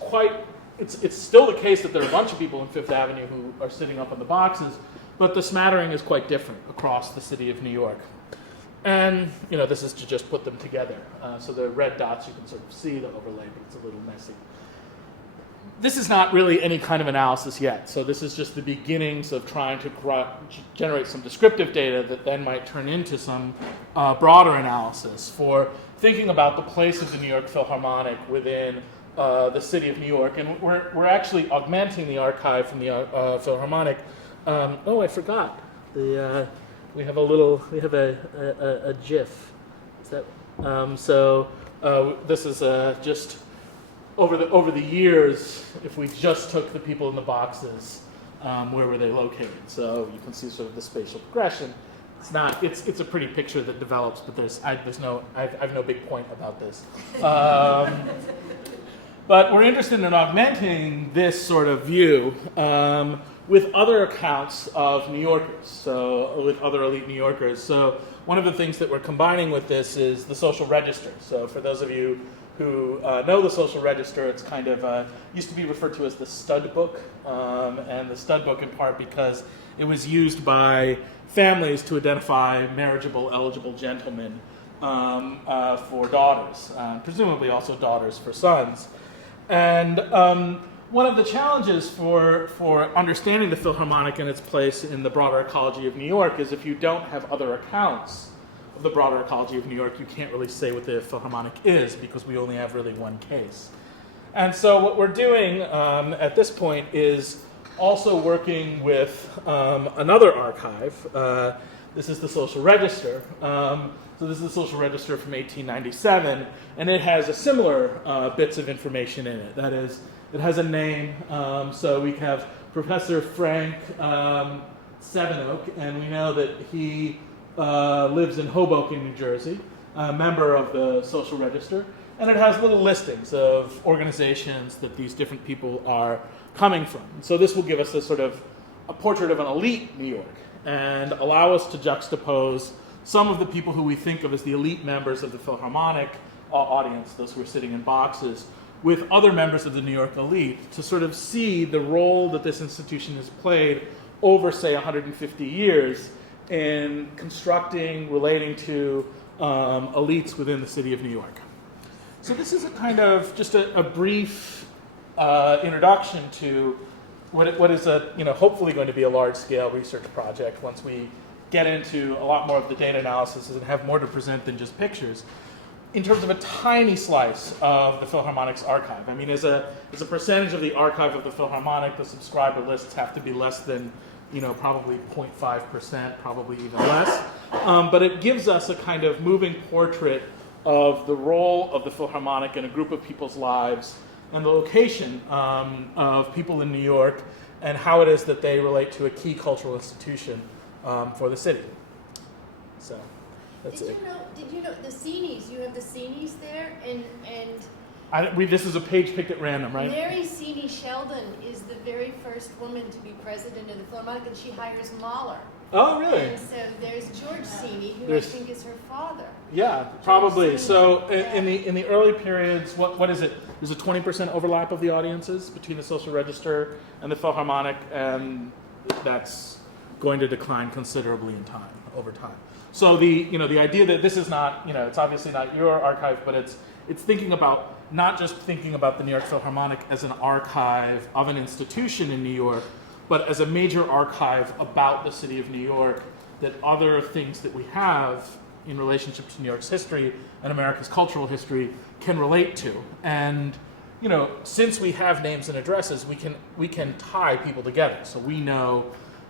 still the case that there are a bunch of people in Fifth Avenue who are sitting up on the boxes, but the smattering is quite different across the city of New York. And, this is to just put them together. So the red dots, you can sort of see the overlay, but it's a little messy. This is not really any kind of analysis yet. So this is just the beginnings of trying to generate some descriptive data that then might turn into some broader analysis for thinking about the place of the New York Philharmonic within the city of New York. And we're actually augmenting the archive from the Philharmonic. I forgot. We have a GIF. Is that this is just over the years. If we just took the people in the boxes, where were they located? So you can see sort of the spatial progression. It's a pretty picture that develops, but I have no big point about this. But we're interested in augmenting this sort of view with other accounts of New Yorkers, so with other elite New Yorkers. So one of the things that we're combining with this is the social register. So for those of you who know the social register, it's kind of used to be referred to as the stud book, and the stud book in part because it was used by families to identify marriageable, eligible gentlemen for daughters, presumably also daughters for sons. And one of the challenges for understanding the Philharmonic and its place in the broader ecology of New York is if you don't have other accounts of the broader ecology of New York, you can't really say what the Philharmonic is because we only have really one case. And so what we're doing at this point is also working with another archive. This is the Social Register. So this is the Social Register from 1897, and it has a similar bits of information in it. That is, it has a name. So we have Professor Frank Sevenoak, and we know that he lives in Hoboken, New Jersey, a member of the Social Register. And it has little listings of organizations that these different people are coming from. So this will give us a portrait of an elite New York and allow us to juxtapose some of the people who we think of as the elite members of the Philharmonic audience, those who are sitting in boxes, with other members of the New York elite to sort of see the role that this institution has played over, say, 150 years in constructing, relating to elites within the city of New York. So this is a kind of just a brief introduction to what is a, hopefully going to be a large-scale research project once we get into a lot more of the data analysis and have more to present than just pictures, in terms of a tiny slice of the Philharmonic's archive. I mean, as a percentage of the archive of the Philharmonic, the subscriber lists have to be less than, probably 0.5%, probably even less. But it gives us a kind of moving portrait of the role of the Philharmonic in a group of people's lives and the location of people in New York and how it is that they relate to a key cultural institution for the city. So that's it. Did you know the Scenes? You have the Scenes there, and This is a page picked at random, right? Mary Sceney Sheldon is the very first woman to be president of the Philharmonic, and she hires Mahler. Oh, really? And so there's George Sceney, who I think is her father. Yeah, probably. So in the early periods, what is it? There's a 20% overlap of the audiences between the Social Register and the Philharmonic, and that's going to decline considerably over time. So the idea that this is not, it's obviously not your archive, but it's thinking about, not just thinking about the New York Philharmonic as an archive of an institution in New York, but as a major archive about the city of New York, that other things that we have in relationship to New York's history and America's cultural history can relate to. And since we have names and addresses, we can tie people together. So we know,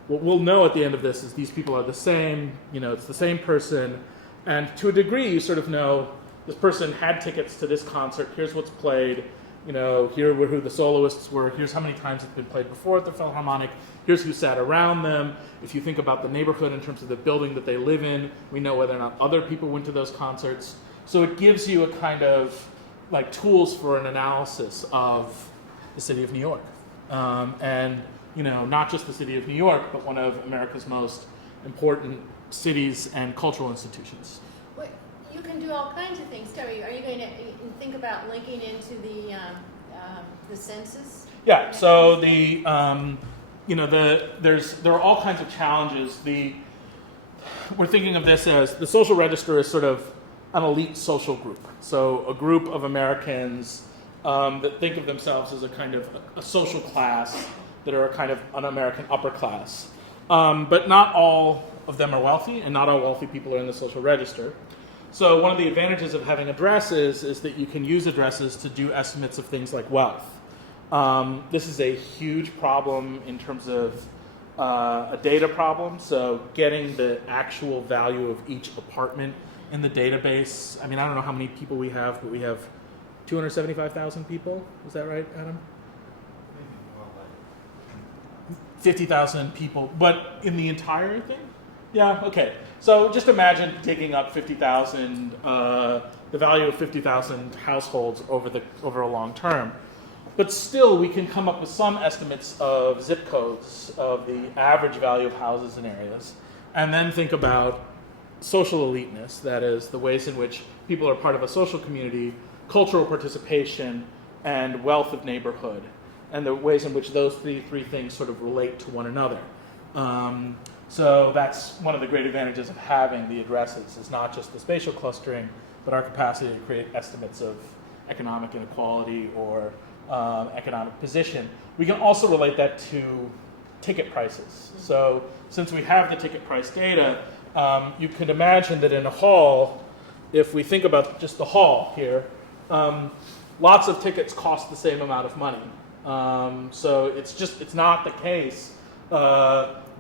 what we'll know at the end of this is these people are the same, it's the same person, and to a degree you sort of know this person had tickets to this concert, here's what's played, here were who the soloists were, here's how many times it's been played before at the Philharmonic, here's who sat around them. If you think about the neighborhood in terms of the building that they live in, we know whether or not other people went to those concerts. So it gives you a kind of like tools for an analysis of the city of New York. And not just the city of New York, but one of America's most important cities and cultural institutions. Well, you can do all kinds of things. Terry, are you going to think about linking into the census? Yeah. So there are all kinds of challenges. We're thinking of this as the social register is sort of an elite social group. So a group of Americans that think of themselves as a kind of a social class that are a kind of an American upper class. But not all of them are wealthy, and not all wealthy people are in the social register. So one of the advantages of having addresses is that you can use addresses to do estimates of things like wealth. This is a huge problem in terms of a data problem. So getting the actual value of each apartment in the database. I mean, I don't know how many people we have, but we have 275,000 people. Is that right, Adam? 50,000 people, but in the entire thing? Yeah, okay. So just imagine digging up 50,000, the value of 50,000 households over a long term. But still, we can come up with some estimates of zip codes of the average value of houses in areas, and then think about social eliteness, that is, the ways in which people are part of a social community, cultural participation, and wealth of neighborhood, and the ways in which those three things sort of relate to one another. So that's one of the great advantages of having the addresses, is not just the spatial clustering, but our capacity to create estimates of economic inequality or economic position. We can also relate that to ticket prices. So since we have the ticket price data, you can imagine that in a hall, if we think about just the hall here, lots of tickets cost the same amount of money. So it's not the case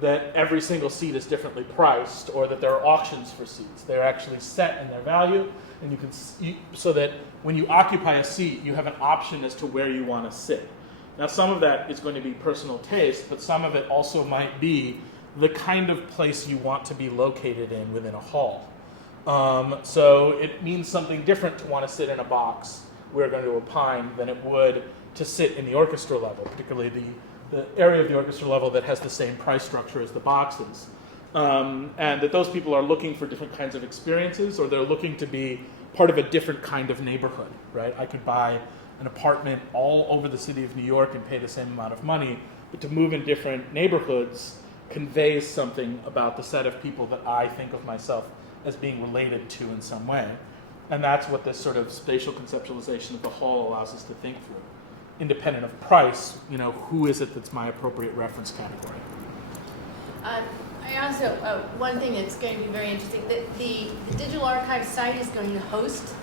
that every single seat is differently priced, or that there are auctions for seats. They're actually set in their value, and you can so that when you occupy a seat, you have an option as to where you want to sit. Now, some of that is going to be personal taste, but some of it also might be the kind of place you want to be located in within a hall. So it means something different to want to sit in a box, we're going to opine, than it would to sit in the orchestra level, particularly the area of the orchestra level that has the same price structure as the boxes. And that those people are looking for different kinds of experiences, or they're looking to be part of a different kind of neighborhood, right? I could buy an apartment all over the city of New York and pay the same amount of money, but to move in different neighborhoods conveys something about the set of people that I think of myself as being related to in some way. And that's what this sort of spatial conceptualization of the hall allows us to think through. independent of price, who is it that's my appropriate reference category? I also, one thing that's going to be very interesting, the Digital Archive site is going to host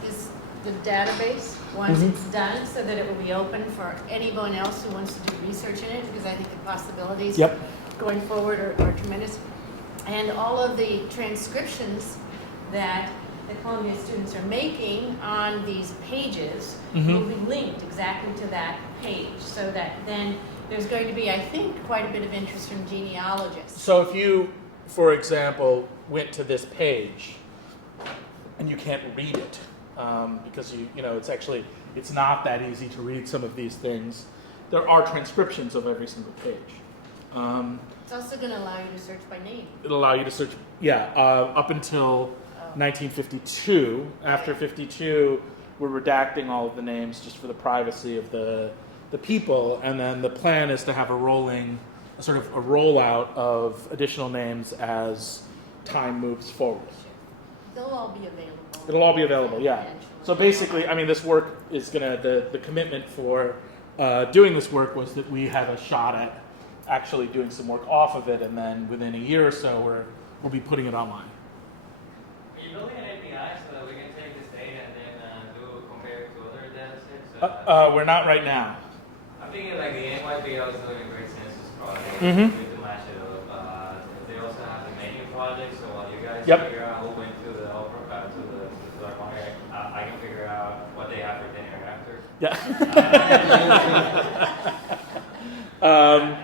the database once it's done, so that it will be open for anyone else who wants to do research in it, because I think the possibilities going forward are tremendous. And all of the transcriptions that the Columbia students are making on these pages will be linked exactly to that page, so that then there's going to be, I think, quite a bit of interest from genealogists. So if you, for example, went to this page and you can't read it, because it's not that easy to read some of these things, there are transcriptions of every single page. It's also going to allow you to search by name. It'll allow you to search, up until 1952. After 52, we're redacting all of the names just for the privacy of the people, and then the plan is to have a rollout of additional names as time moves forward. They'll all be available. It'll all be available, yeah. So basically, this work is the commitment for doing this work was that we have a shot at actually doing some work off of it, and then within a year or so, we'll be putting it online. Are you building an API so that we can take this data and then compare it to other data sets? We're not right now. I'm thinking like the NYPL is doing a great census project. Mhm. We need to match it up. They also have the menu project, so while you guys figure out who went to the Philharmonic, I can figure out what they have for dinner after. Yeah.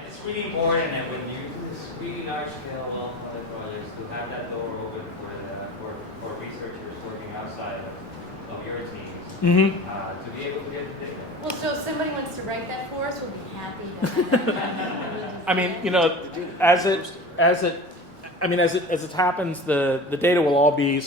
It's really important that when you do this really large scale multi projects, to have that door open for researchers working outside of your teams to be able to get the data. Well, so if somebody wants to write that for us, we'll be happy to have that. As it happens, the data will all be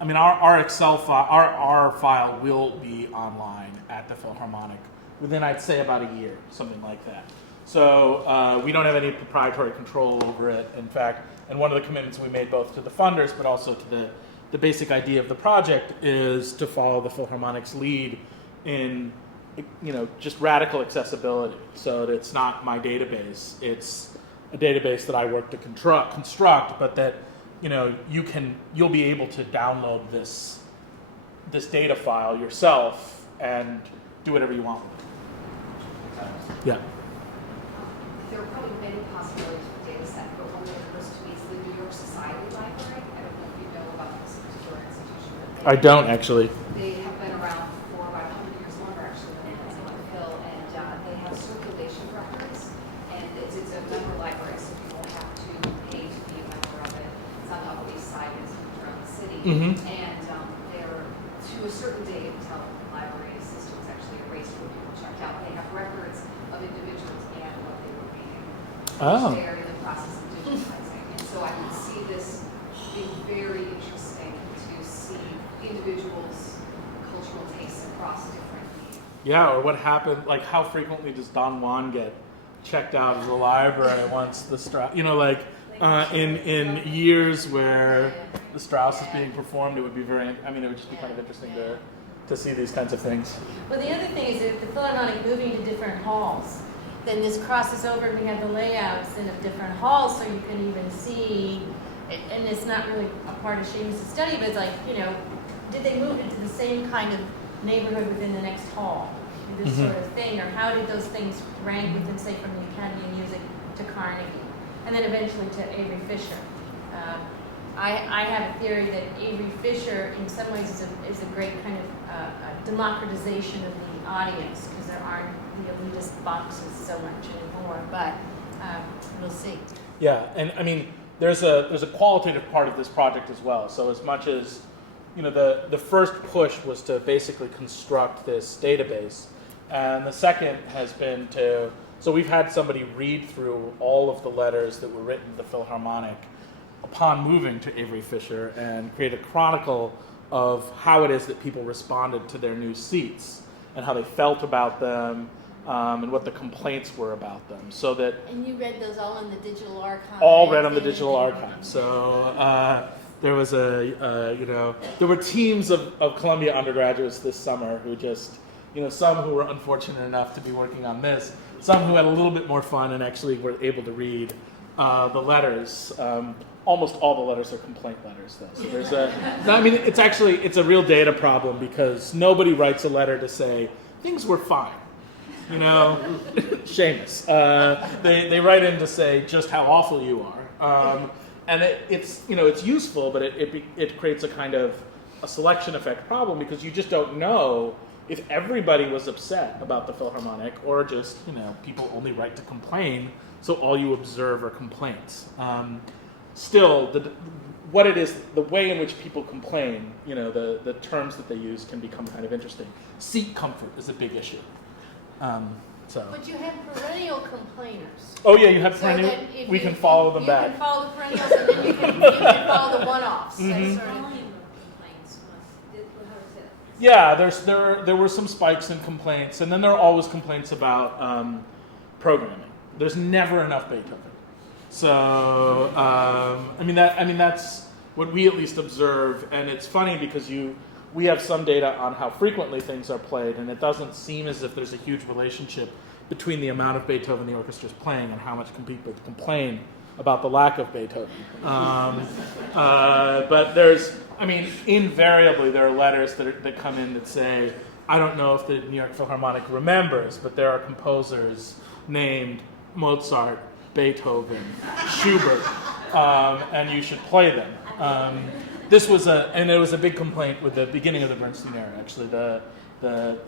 our Excel file, our file will be online at the Philharmonic within, I'd say, about a year, something like that. So we don't have any proprietary control over it. In fact, and one of the commitments we made both to the funders, but also to the basic idea of the project is to follow the Philharmonic's lead in just radical accessibility. So that it's not my database; it's a database that I work to construct, but that you'll be able to download this data file yourself and do whatever you want with it. Yeah. There are probably many possibilities for data set, but one that occurs to me is the New York Society Library. I don't know if you know about this particular institution. I don't actually. They have been around for about 100 years longer, actually, than Hill, and they have circulation records, and it's a member library, so people don't have to pay to be a member of it. It's on the Upper East Side, it's around the city, and they're to a certain date until the library system is actually erased when people checked out. They have records of individuals and what they were reading. Oh. They're in the process of digitizing. And so I could see this being very interesting to see individuals' cultural tastes across different media. Yeah, or what happened, how frequently does Don Juan get checked out of the library once the Strauss, in years where the Strauss is being performed, it would be it would just be kind of interesting to see these kinds of things. Well, the other thing is that the Philharmonic moving to different halls, then this crosses over and we have the layouts in of different halls, so you can even see, and it's not really a part of Seamus' study, but it's did they move into the same kind of neighborhood within the next hall? This sort of thing, or how did those things rank within, say, from the Academy of Music to Carnegie, and then eventually to Avery Fisher. I have a theory that Avery Fisher, in some ways, is a great kind of democratization of the audience, because there aren't the elitist boxes so much anymore. But we'll see. Yeah, and there's a qualitative part of this project as well. So as much as the first push was to basically construct this database, and the second has been so we've had somebody read through all of the letters that were written to the Philharmonic upon moving to Avery Fisher and create a chronicle of how it is that people responded to their new seats and how they felt about them, and what the complaints were about them. So that And you read those all in the digital archive? All read on the digital archive. So there was there were teams of Columbia undergraduates this summer who just some who were unfortunate enough to be working on this, some who had a little bit more fun and actually were able to read the letters. Almost all the letters are complaint letters, though. So there's it's a real data problem because nobody writes a letter to say things were fine. Seamus. They write in to say just how awful you are, and it's useful, but it creates a kind of a selection effect problem because you just don't know if everybody was upset about the Philharmonic or just people only write to complain, so all you observe are complaints. Still, what it is, the way in which people complain, the terms that they use can become kind of interesting. Seat comfort is a big issue. But you have perennial complainers. Oh yeah, you have So perennial. that if We can follow them back. You can follow the perennials, and then you can follow the one-offs. Mhm. Sort of. Yeah, there were some spikes in complaints, and then there are always complaints about programming. There's never enough Beethoven. So that's what we at least observe, and it's funny because we have some data on how frequently things are played, and it doesn't seem as if there's a huge relationship between the amount of Beethoven the orchestra is playing and how much people complain about the lack of Beethoven. But invariably there are letters that come in that say, I don't know if the New York Philharmonic remembers, but there are composers named Mozart, Beethoven, Schubert, and you should play them. It was a big complaint with the beginning of the Bernstein era. Actually,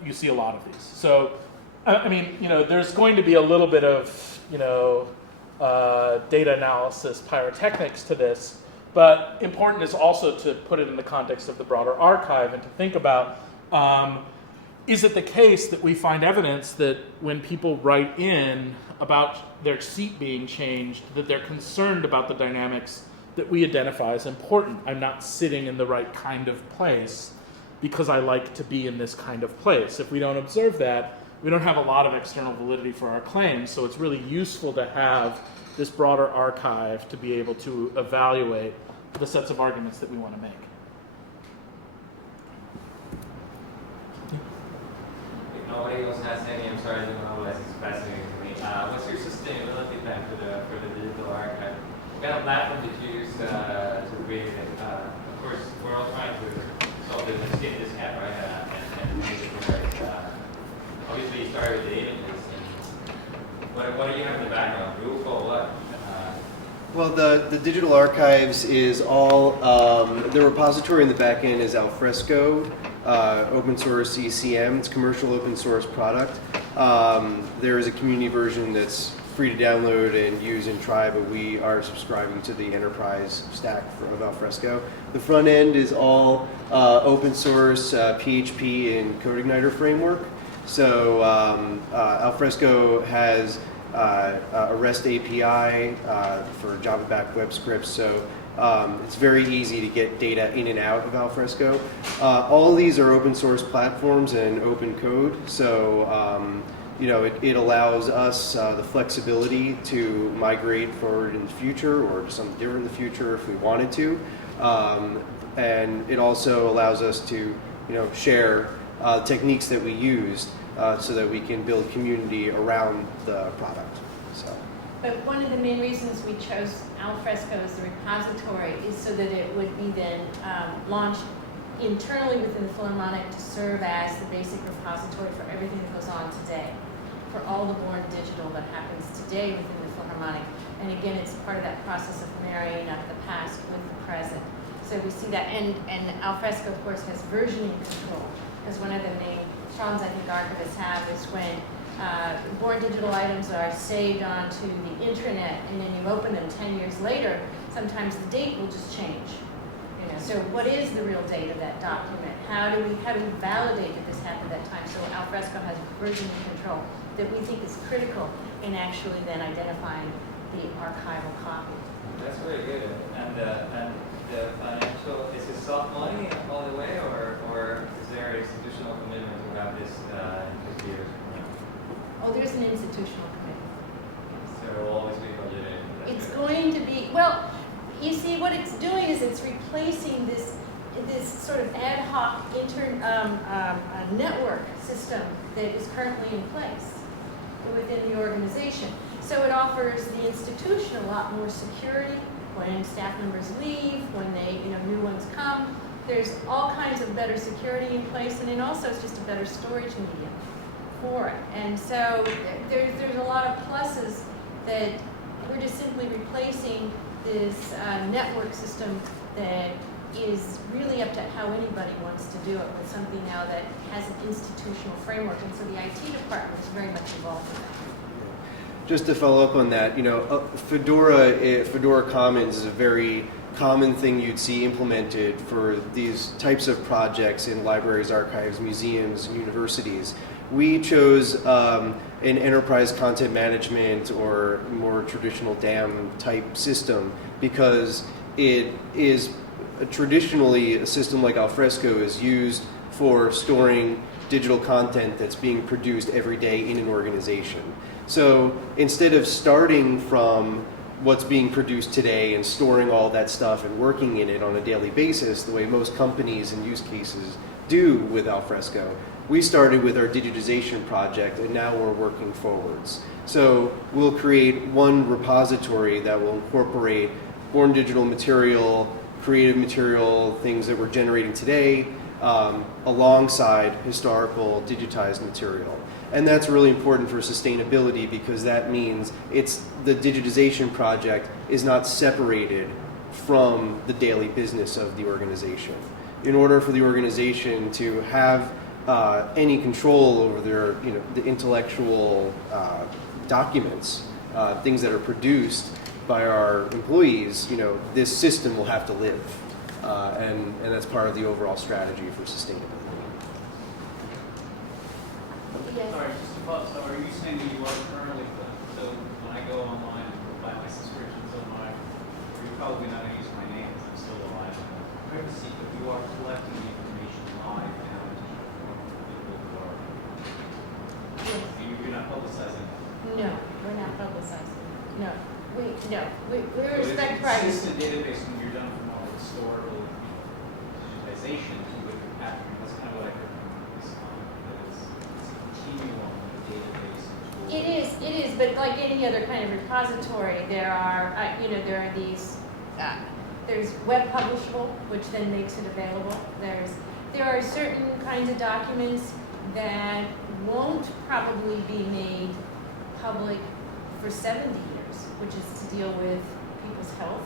you see a lot of these. So, there's going to be a little bit of data analysis pyrotechnics to this, but important is also to put it in the context of the broader archive and to think about, is it the case that we find evidence that when people write in about their seat being changed, that they're concerned about the dynamics that we identify as important? I'm not sitting in the right kind of place because I like to be in this kind of place. If we don't observe that, we don't have a lot of external validity for our claims, so it's really useful to have this broader archive to be able to evaluate the sets of arguments that we want to make. If nobody else has any, I'm sorry, I don't know, it's fascinating to me. What's your sustainability plan for the digital archive? What kind of platform did you use to create it? Of course, we're all trying to solve this gap, right? And make it work. Obviously, you started with the images. What do you have in the background? Rules for what? Well, the digital archives is all, the repository in the back end is Alfresco, open source ECM. It's commercial open source product. There is a community version that's free to download and use and try, but we are subscribing to the enterprise stack of Alfresco. The front end is all open source PHP and CodeIgniter framework. So Alfresco has a REST API for Java-backed web scripts, so it's very easy to get data in and out of Alfresco. All of these are open source platforms and open code, so it allows us the flexibility to migrate forward in the future or to something different in the future if we wanted to, and it also allows us to share techniques that we used so that we can build community around the product. So. But one of the main reasons we chose Alfresco as the repository is so that it would be then launched internally within the Philharmonic to serve as the basic repository for everything that goes on today, for all the born digital that happens today within the Philharmonic. And again, it's part of that process of marrying up the past with the present. So we see that, and Alfresco, of course, has versioning control, because one of the main problems I think archivists have is when born digital items are saved onto the intranet and then you open them 10 years later, sometimes the date will just change. So what is the real date of that document? How do we validate that this happened at that time? So Alfresco has versioning control that we think is critical in actually then identifying the archival copy. That's very good. And the financial, is it soft money all the way, or is there institutional commitment to have this in 50 years from now? Oh, there's an institutional commitment. So it will always be budgeted. It's going to be, well, you see what it's doing is it's replacing this this sort of ad hoc network system that is currently in place within the organization. So it offers the institution a lot more security when staff members leave, when new ones come. There's all kinds of better security in place, and then also it's just a better storage medium for it. And so there's a lot of pluses that we're just simply replacing this network system that is really up to how anybody wants to do it with something now that has an institutional framework. And so the IT department is very much involved in that. Just to follow up on that, Fedora Commons is a very common thing you'd see implemented for these types of projects in libraries, archives, museums, universities. We chose an enterprise content management or more traditional DAM type system because it is traditionally a system like Alfresco is used for storing digital content that's being produced every day in an organization. So instead of starting from what's being produced today and storing all that stuff and working in it on a daily basis, the way most companies and use cases do with Alfresco, we started with our digitization project and now we're working forwards. So we'll create one repository that will incorporate born digital material, creative material, things that we're generating today, alongside historical digitized material. And that's really important for sustainability because that means the digitization project is not separated from the daily business of the organization. In order for the organization to have any control over their, the intellectual documents, things that are produced by our employees, this system will have to live. And that's part of the overall strategy for sustainability. Yes. Sorry, just to follow, so are you saying that you are currently, so when I go online and buy my subscriptions online, you're probably not going to use my name because I'm still alive in privacy, but you are collecting the information live now in digital form for people who are, Yes. you're not publicizing that? No, we're not publicizing. No, we So respect it's privacy. consistent database when you're done from all the historical digitization to what you're capturing. That's kind of what I heard from this that it's continuum database. It is, but like any other kind of repository, there are these, there's web publishable, which then makes it available. There are certain kinds of documents that won't probably be made public for 70 years, which is to deal with people's health.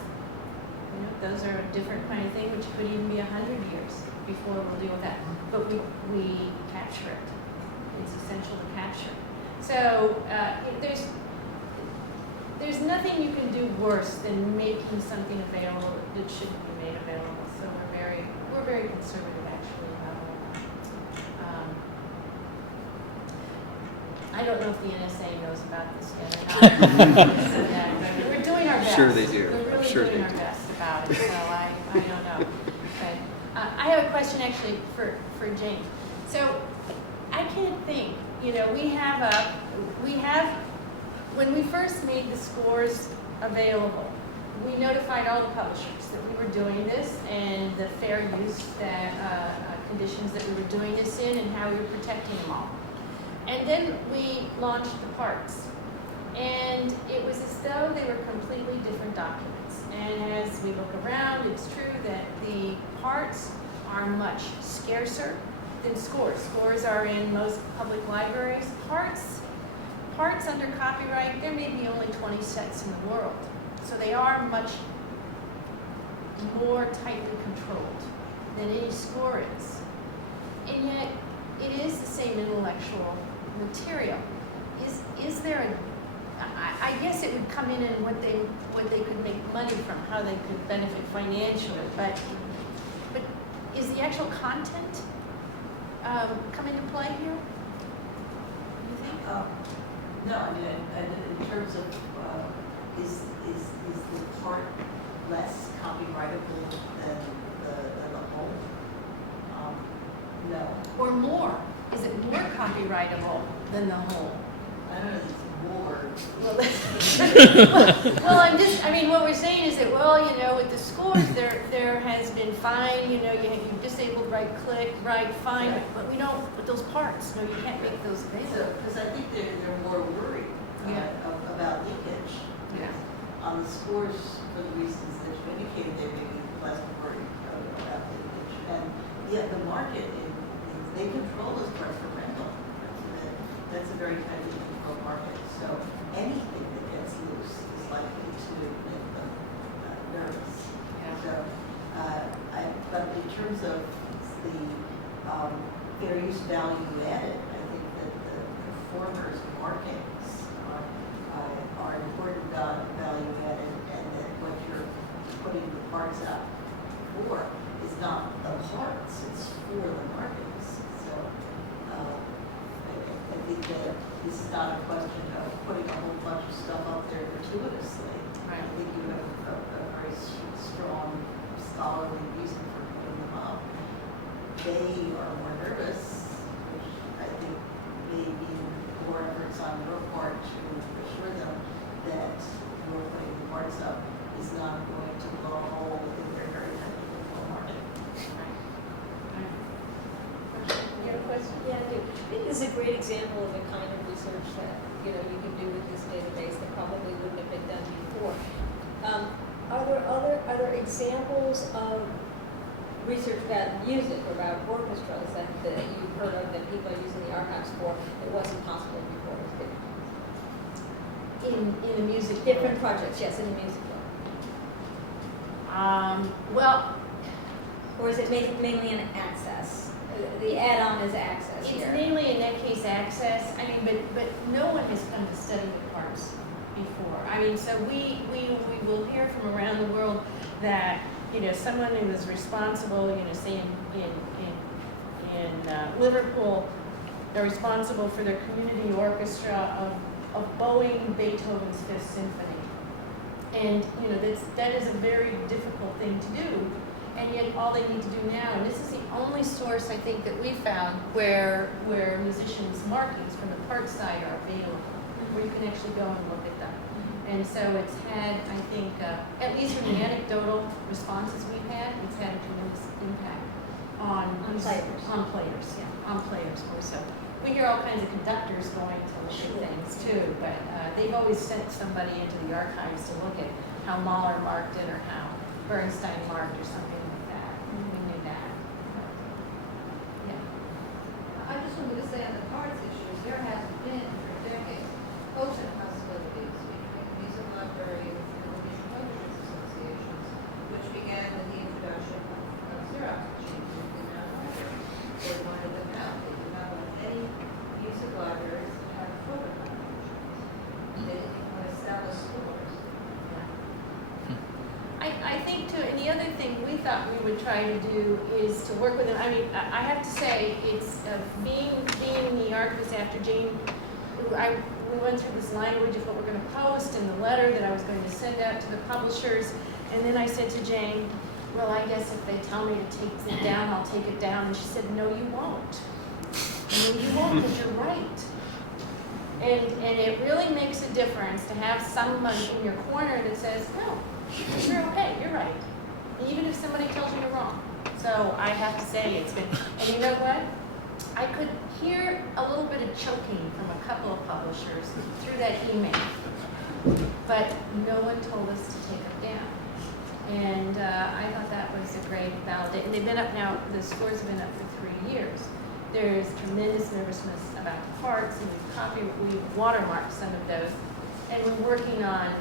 Those are a different kind of thing, which could even be 100 years before we'll deal with that. But we capture it. It's essential to capture. So there's nothing you can do worse than making something available that shouldn't be made available. So we're very conservative actually about all that. I don't know if the NSA knows about this yet or not. But we're doing our best. Sure they do. We're really Sure doing they our do. best about it. So I don't know. But I have a question actually for Jane. So I can't think. We have when we first made the scores available, we notified all the publishers that we were doing this and the fair use conditions that we were doing this in and how we were protecting them all. And then we launched the parts. And it was as though they were completely different documents. And as we look around, it's true that the parts are much scarcer than scores. Scores are in most public libraries. Parts under copyright, there may be only 20 sets in the world. So they are much more tightly controlled than any score is. And yet, it is the same intellectual material. Is there I guess it would come in what they could make money from, how they could benefit financially, but is the actual content come into play here? You think? No, I mean, in terms of is the part less copyrightable than the whole? No. Or more? Is it more copyrightable than the whole? I don't know. more. Well, I mean, what we're saying is that, well, you know, with the scores, there has been fine, you know, you've disabled right-click, fine, but we don't, with those parts, no, you can't make those available. Because I think they're more worried about leakage. Yeah. On the scores, for the reasons that you indicated, they may be less worried about leakage. And yet the market, they control those parts for rental. That's a very tightly controlled market. So anything that gets loose is likely to make them nervous. Yeah. So, but in terms of the fair use value added, I think that the performers' markings are important value added, and that what you're putting the parts out for is not the parts, it's for the markings. So I think that this is not a question of putting a whole bunch of stuff up there gratuitously. Right. I think you have a very strong scholarly reason for putting them up. They are more nervous, which I think may mean more efforts on your part to assure them that your putting the parts up is not going to blow a hole in their very tightly controlled market. You have a question? Yeah, I do. I think this is a great example of the kind of research that, you know, you can do with this database that probably wouldn't have been done before. Are there examples of research about music or about orchestras that you've heard of that people are using the archives for that wasn't possible before? In the music Different projects, yes, in the music world. Well, or is it mainly an access? The add-on is access it's here. mainly in that case access. I mean, but no one has come to study the parts before. I mean, so we will hear from around the world that, you know, someone who was responsible, you know, say in Liverpool, they're responsible for their community orchestra of bowing Beethoven's Fifth Symphony. And, you know, that is a very difficult thing to do. And yet all they need to do now, and this is the only source I think that we found where musicians' markings from the part side are available, where you can actually go and look at them. And so it's had, I think, at least from the anecdotal responses we've had, it's had a tremendous impact on players. On players more so. We hear all kinds of conductors going to look at things too, but they've always sent somebody into the archives to look at how Mahler marked it or how Bernstein marked or something like that. We knew that. Yeah. I just wanted to say on the parts issues, there has been for decades open possibilities between music libraries and music publishers associations, which began with the introduction of Xerox machines in the library. They wanted them out. They did not want any music libraries to have photograph machines. They didn't want to sell the scores. I think too, and the other thing we thought we would try to do is to work with them. I mean, I have to say, it's being the archivist after Jane, we went through this language of what we're going to post and the letter that I was going to send out to the publishers. And then I said to Jane, well, I guess if they tell me to take it down, I'll take it down. And she said, no, you won't. No, you won't, because you're right. And it really makes a difference to have someone in your corner that says, no, you're okay, you're right. Even if somebody tells you you're wrong. So I have to say it's been, and you know what? I could hear a little bit of choking from a couple of publishers through that email. But no one told us to take them down. And I thought that was a great validation. And they've been up now, the scores have been up for 3 years. There's tremendous nervousness about the parts, and we've watermarked some of those. And we're working on,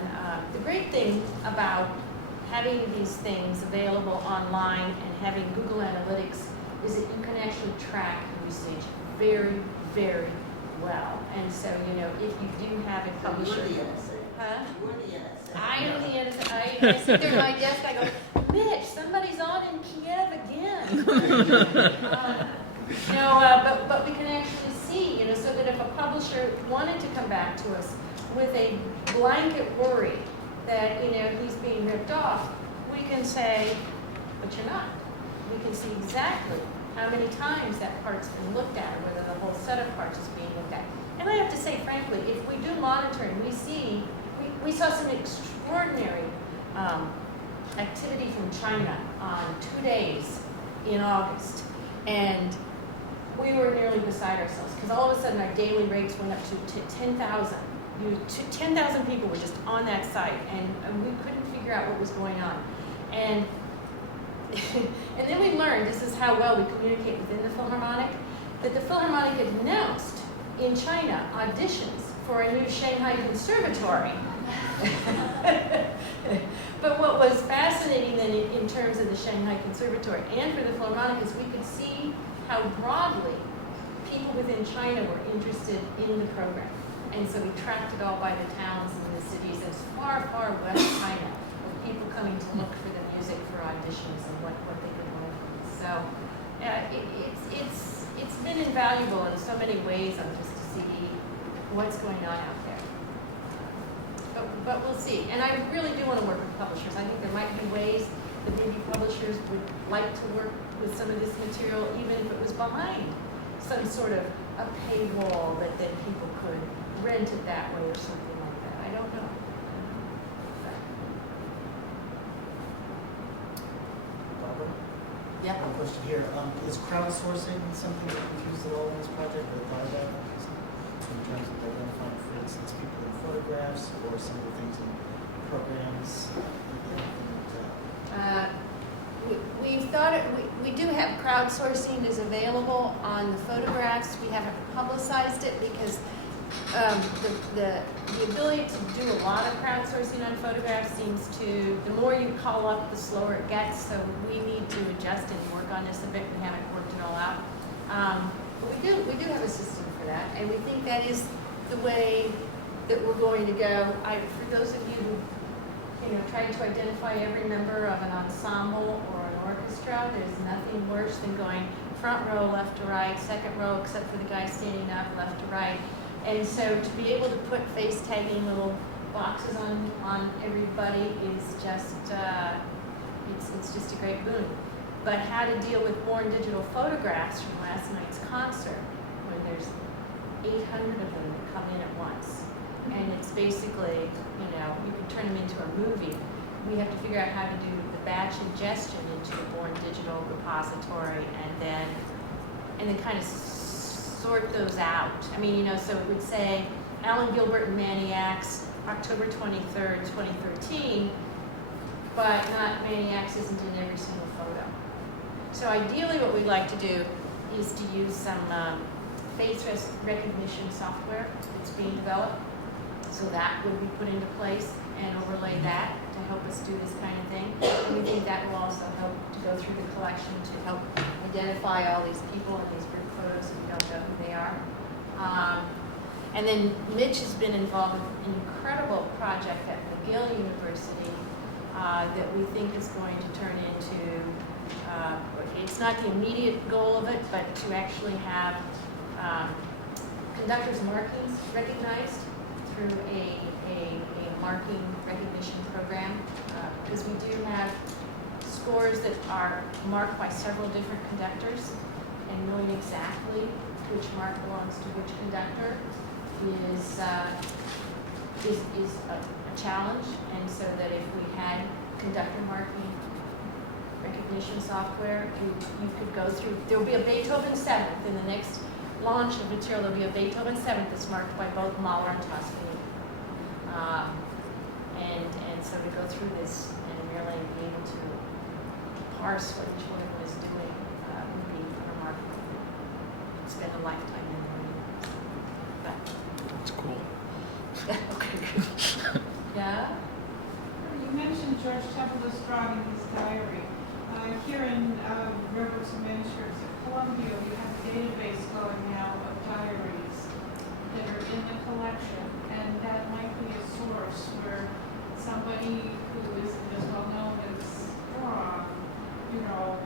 the great thing about having these things available online and having Google Analytics is that you can actually track usage very, very well. And so, you know, if you do have a publisher. You're the NSA. Huh? You're the NSA. I am the NSA. I sit there at my desk, I go, Mitch, somebody's on in Kiev again. But we can actually see, you know, so that if a publisher wanted to come back to us with a blanket worry that, you know, he's being ripped off, we can say, but you're not. We can see exactly how many times that part's been looked at, or whether the whole set setup parts is being looked at. And I have to say, frankly, if we do monitoring, we saw some extraordinary activity from China on 2 days in August. And we were nearly beside ourselves because all of a sudden our daily rates went up to 10,000. 10,000 people were just on that site, and we couldn't figure out what was going on. And and then we learned, this is how well we communicate within the Philharmonic, that the Philharmonic had announced in China auditions for a new Shanghai conservatory. But what was fascinating then in terms of the Shanghai Conservatory and for the Philharmonic is we could see how broadly people within China were interested in the program. And so we tracked it all by the towns and the cities as far, far west China, with people coming to look for the music for auditions and what they could learn from it. So it's been invaluable in so many ways just to see what's going on out there. But we'll see. And I really do want to work with publishers. I think there might be ways that maybe publishers would like to work with some of this material, even if it was behind some sort of a paywall that then people could rent it that way or something like that. I don't know. Barbara? Yeah. One question here. Is crowdsourcing something that confused at all in this project, or by that, in terms of identifying, for instance, people in photographs or some of the things in programs? We thought we do have crowdsourcing is available on the photographs. We haven't publicized it because the ability to do a lot of crowdsourcing on photographs seems to, the more you call up, the slower it gets. So we need to adjust and work on this a bit. We haven't worked it all out. But we do have a system for that, and we think that is the way that we're going to go. For those of you who trying to identify every member of an ensemble or an orchestra, there's nothing worse than going front row, left to right, second row, except for the guy standing up, left to right. And so to be able to put face tagging little boxes on everybody is just, it's just a great boon. But how to deal with born digital photographs from last night's concert, when there's 800 of them that come in at once. And it's basically, you can turn them into a movie. We have to figure out how to do the batch ingestion into the born digital repository and then kind of sort those out. I mean, so it would say Alan Gilbert and Maniacs, October 23rd, 2013, but not Maniacs isn't in every single photo. So ideally what we'd like to do is to use some face recognition software that's being developed. So that would be put into place and overlay that to help us do this kind of thing. And we think that will also help to go through the collection to help identify all these people in these group photos if we don't know who they are. And then Mitch has been involved in an incredible project at McGill University that we think is going to turn into, it's not the immediate goal of it, but to actually have conductors' markings recognized through a marking recognition program, because we do have scores that are marked by several different conductors, and knowing exactly which mark belongs to which conductor is a challenge. And so that if we had conductor marking recognition software, you could go through, there will be a Beethoven 7th in the next launch of material. There'll be a Beethoven 7th that's marked by both Mahler and Toscanini. And so to go through this and really be able to parse what each one was doing would be remarkable. Spend a lifetime in learning. That's cool. Okay, good. Yeah? You mentioned George Temple describing his diary. Here in Rivers and Manuscripts at Columbia, we have a database going now of diaries that are in the collection, and that might be a source where somebody who isn't as well known as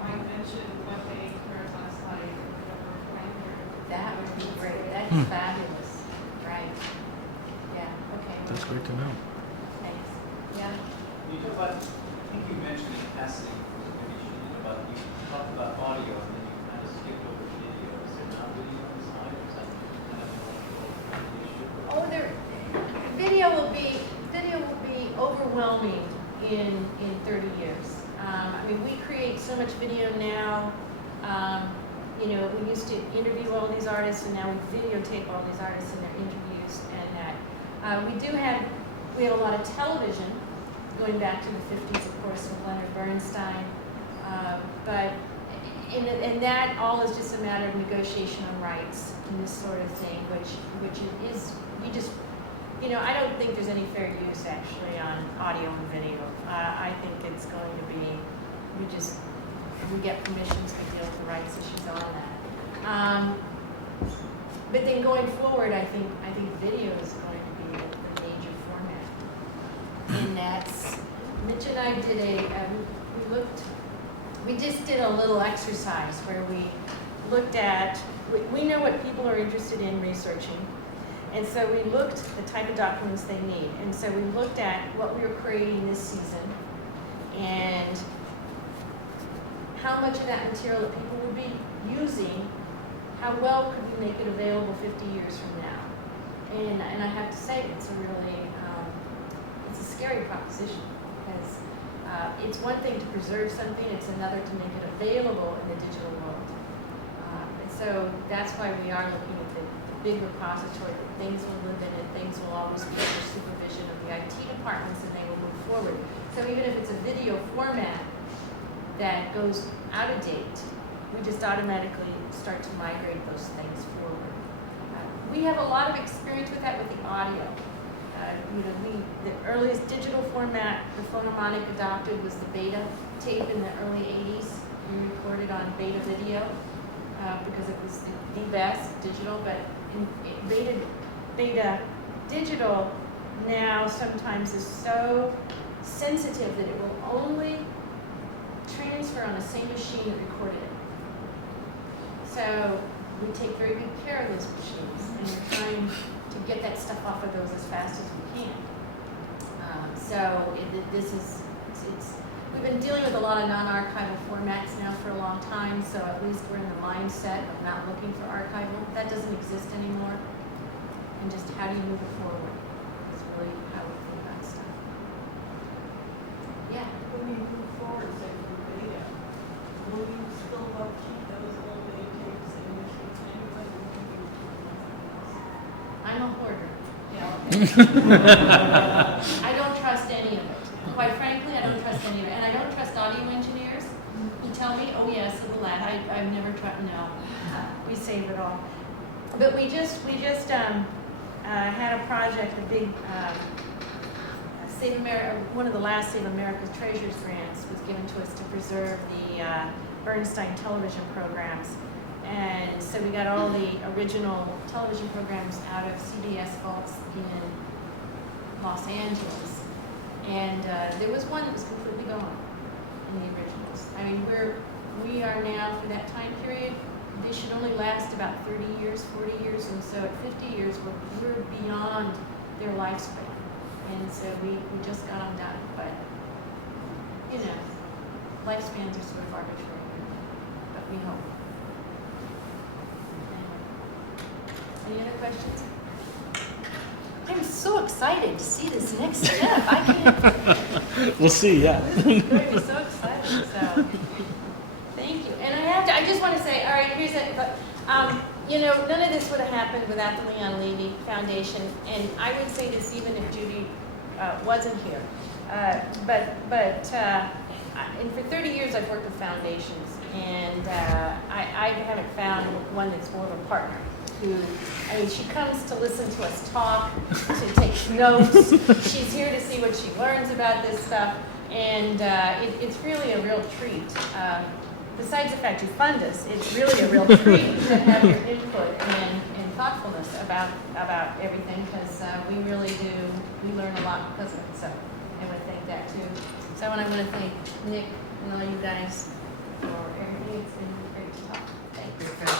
might mention what they heard last night or whatever when That would be great. That's fabulous. Right. Yeah, okay. That's great to know. Thanks. Yeah? I think you mentioned in passing you talked about audio and then you kind of skipped over video. Is there not video on the slide or something? overwhelming in 30 years. I mean, we create so much video now. You know, we used to interview all these artists, and now we videotape all these artists in their interviews, and that. We have a lot of television, going back to the 50s, of course, with Leonard Bernstein. And that all is just a matter of negotiation on rights and this sort of thing, which is, you know, I don't think there's any fair use actually on audio and video. I think it's going to be, we get permissions to deal with the rights issues on that. But then going forward, I think video is going to be the major format. And that's, Mitch and I did we just did a little exercise where we looked at, we know what people are interested in researching. And so we looked at the type of documents they need. And so we looked at what we were creating this season and how much of that material that people would be using, how well could we make it available 50 years from now? And I have to say, it's a really, it's a scary proposition, because it's one thing to preserve something, it's another to make it available in the digital world. And so that's why we are looking at the big repository, that things will live in it, things will always be under supervision of the IT departments, and they will move forward. So even if it's a video format that goes out of date, we just automatically start to migrate those things forward. We have a lot of experience with that with the audio. You know, the earliest digital format the Philharmonic adopted was the beta tape in the early 80s. We recorded on beta video because it was the best digital, but beta digital now sometimes is so sensitive that it will only transfer on the same machine that recorded it. So we take very good care of those machines, and we're trying to get that stuff off of those as fast as we can. We've been dealing with a lot of non-archival formats now for a long time, so at least we're in the mindset of not looking for archival. That doesn't exist anymore. And just how do you move it forward is really how we think about stuff. Yeah? When we move forward, say from beta, will you still keep those old beta tapes in machines anyway? I'm a hoarder. I don't trust any of it. Quite frankly, I don't trust any of it. And I don't trust audio engineers who tell me, oh yes, it'll last. I've never tried, no. We save it all. But we just had a project, a big Save America, one of the last Save America's Treasures grants was given to us to preserve the Bernstein television programs. And so we got all the original television programs out of CBS vaults in Los Angeles. And there was one that was completely gone in the originals. I mean, we are now, for that time period, they should only last about 30 years, 40 years, and so at 50 years, we're beyond their lifespan. And so we just got them done. But, you know, lifespans are sort of arbitrary, but we hope. Any other questions? I'm so excited to see this next step. I can't. We'll see, yeah. This is great. I'm so excited. So, thank you. And I just want to say, all right, here's it. But, you know, none of this would have happened without the Leon Levy Foundation. And I would say this even if Judy wasn't here. And for 30 years, I've worked with foundations, and I haven't found one that's more of a partner. She comes to listen to us talk, she takes notes, she's here to see what she learns about this stuff, and it's really a real treat. Besides the fact you fund us, it's really a real treat to have your input and thoughtfulness about everything, because we really do, we learn a lot because of it, so I want to thank that too. So I want to thank Nick and all you guys for everything. It's been great to talk. Thanks.